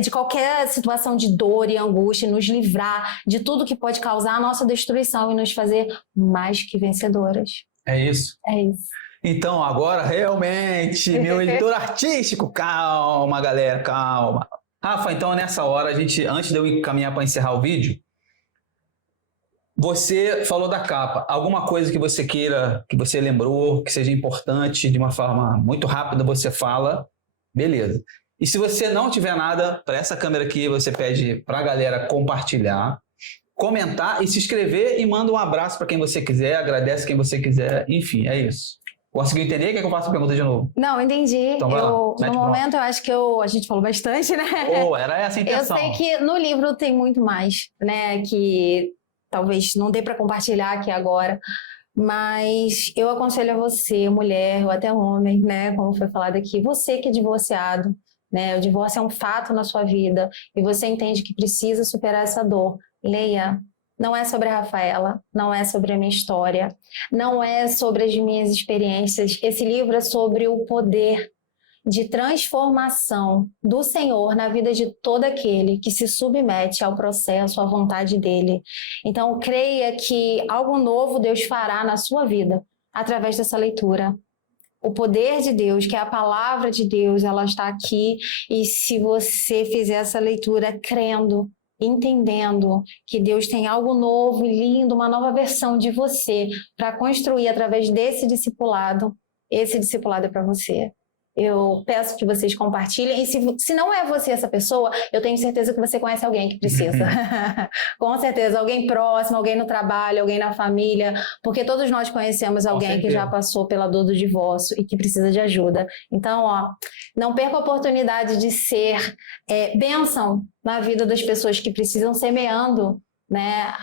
de qualquer situação de dor e angústia, nos livrar de tudo que pode causar a nossa destruição e nos fazer mais que vencedoras. É isso? É isso. Então, agora, realmente, meu editor artístico, calma, galera, calma. Rafa, então, nessa hora, antes de eu caminhar para encerrar o vídeo, você falou da capa. Alguma coisa que você queira, que você lembrou, que seja importante, de uma forma muito rápida, você fala, beleza. E se você não tiver nada, para essa câmera aqui, você pede para a galera compartilhar, comentar e se inscrever e manda um abraço para quem você quiser, agradece quem você quiser, enfim, é isso. Conseguiu entender? Quer que eu faça a pergunta de novo? Não, entendi. Então, no momento, eu acho que a gente falou bastante, né? Era essa a intenção. Eu sei que no livro tem muito mais, né? Que talvez não dê para compartilhar aqui agora. Mas eu aconselho a você, mulher ou até homem, né? Como foi falado aqui, você que é divorciado, né? O divórcio é um fato na sua vida e você entende que precisa superar essa dor. Leia. Não é sobre a Rafaela, não é sobre a minha história, não é sobre as minhas experiências. Esse livro é sobre o poder de transformação do Senhor na vida de todo aquele que se submete ao processo, à vontade dele. Então, creia que algo novo Deus fará na sua vida através dessa leitura. O poder de Deus, que é a palavra de Deus, ela está aqui e se você fizer essa leitura crendo, entendendo que Deus tem algo novo e lindo, uma nova versão de você para construir através desse discipulado. Esse discipulado é para você. Eu peço que vocês compartilhem. E se não é você essa pessoa, eu tenho certeza que você conhece alguém que precisa. Com certeza, alguém próximo, alguém no trabalho, alguém na família, porque todos nós conhecemos alguém que já passou pela dor do divórcio e que precisa de ajuda. Então, não perca a oportunidade de ser bênção na vida das pessoas que precisam, semeando, né,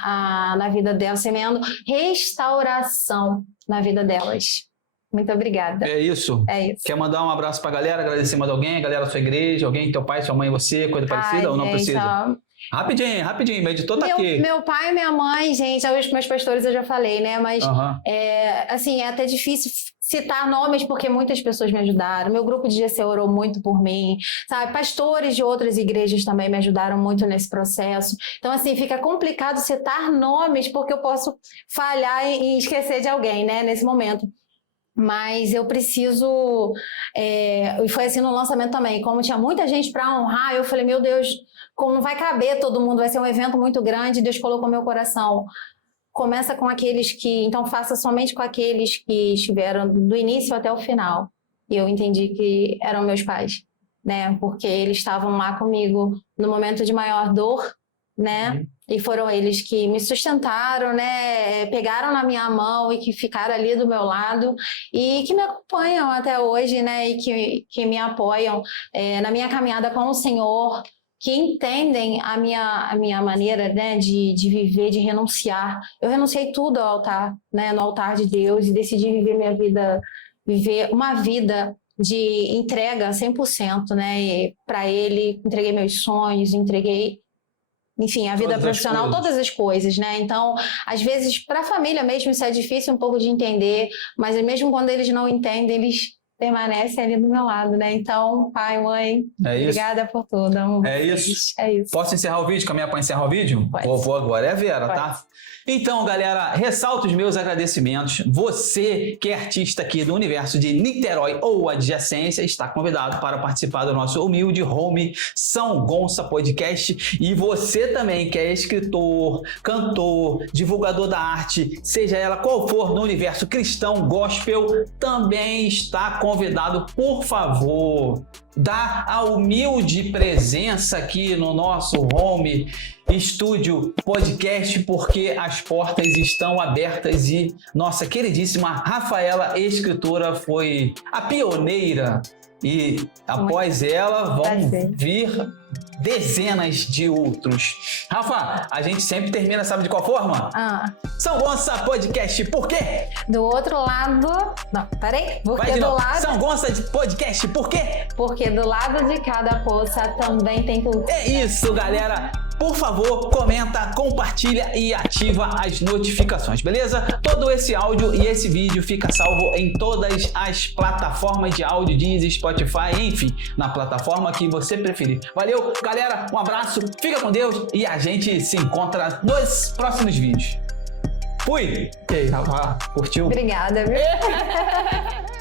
na vida delas, semeando restauração na vida delas. Muito obrigada. É isso? É isso. Quer mandar um abraço pra galera, agradecer mais alguém, a galera da sua igreja, alguém, teu pai, sua mãe, você, coisa parecida ou não precisa? Rapidinho, meu editor tá aqui. Meu pai e minha mãe, gente, os meus pastores eu já falei, né? Mas, assim, é até difícil citar nomes porque muitas pessoas me ajudaram. Meu grupo de GC orou muito por mim, sabe? Pastores de outras igrejas também me ajudaram muito nesse processo. Então, assim, fica complicado citar nomes porque eu posso falhar e esquecer de alguém, né? Nesse momento. Mas eu preciso, e foi assim no lançamento também, como tinha muita gente para honrar, eu falei, meu Deus, como não vai caber todo mundo, vai ser um evento muito grande, Deus colocou no meu coração. Começa com aqueles que, então faça somente com aqueles que estiveram do início até o final. E eu entendi que eram meus pais, né? Porque eles estavam lá comigo no momento de maior dor, né? E foram eles que me sustentaram, né? Pegaram na minha mão e que ficaram ali do meu lado e que me acompanham até hoje, né? E que me apoiam na minha caminhada com o Senhor, que entendem a minha maneira, né, de viver, de renunciar. Eu renunciei tudo ao altar, né? No altar de Deus e decidi viver minha vida, viver uma vida de entrega 100%, né? Para Ele, entreguei meus sonhos, entreguei, enfim, a vida profissional, todas as coisas, né? Então, às vezes, para a família mesmo, isso é difícil um pouco de entender, mas mesmo quando eles não entendem, eles permanecem ali do meu lado, né? Então, pai, mãe, obrigada por tudo. É isso? É isso. Posso encerrar o vídeo? Caminhar para encerrar o vídio? Pode. Vou agora. É a Vera, Pode. tá? Então, galera, ressalto os meus agradecimentos. Você que é artista aqui do universo de Niterói ou adjacência está convidado para participar do nosso humilde home São Gonça Podcast. E você também que é escritor, cantor, divulgador da arte, seja ela qual for no universo cristão, gospel, também está convidado. Por favor, dá a humilde presença aqui no nosso home estúdio podcast, porque as portas estão abertas e nossa queridíssima Rafaela, escritora, foi a pioneira e após ela vão vir dezenas de outros. Rafa, a gente sempre termina, sabe de qual forma? São Gonça Podcast, por quê? Do outro lado... Não, peraí. Vai de novo. São Gonça Podcast, por quê? Porque do lado de cada poça também tem tudo. É isso, galera. Por favor, comenta, compartilha e ativa as notificações, beleza? Todo esse áudio e esse vídeo fica salvo em todas as plataformas de áudio, Deezer, Spotify, enfim, na plataforma que você preferir. Valeu, galera, um abraço, fica com Deus e a gente se encontra nos próximos vídeos. Fui! E aí, Rafa, curtiu? Obrigada, viu?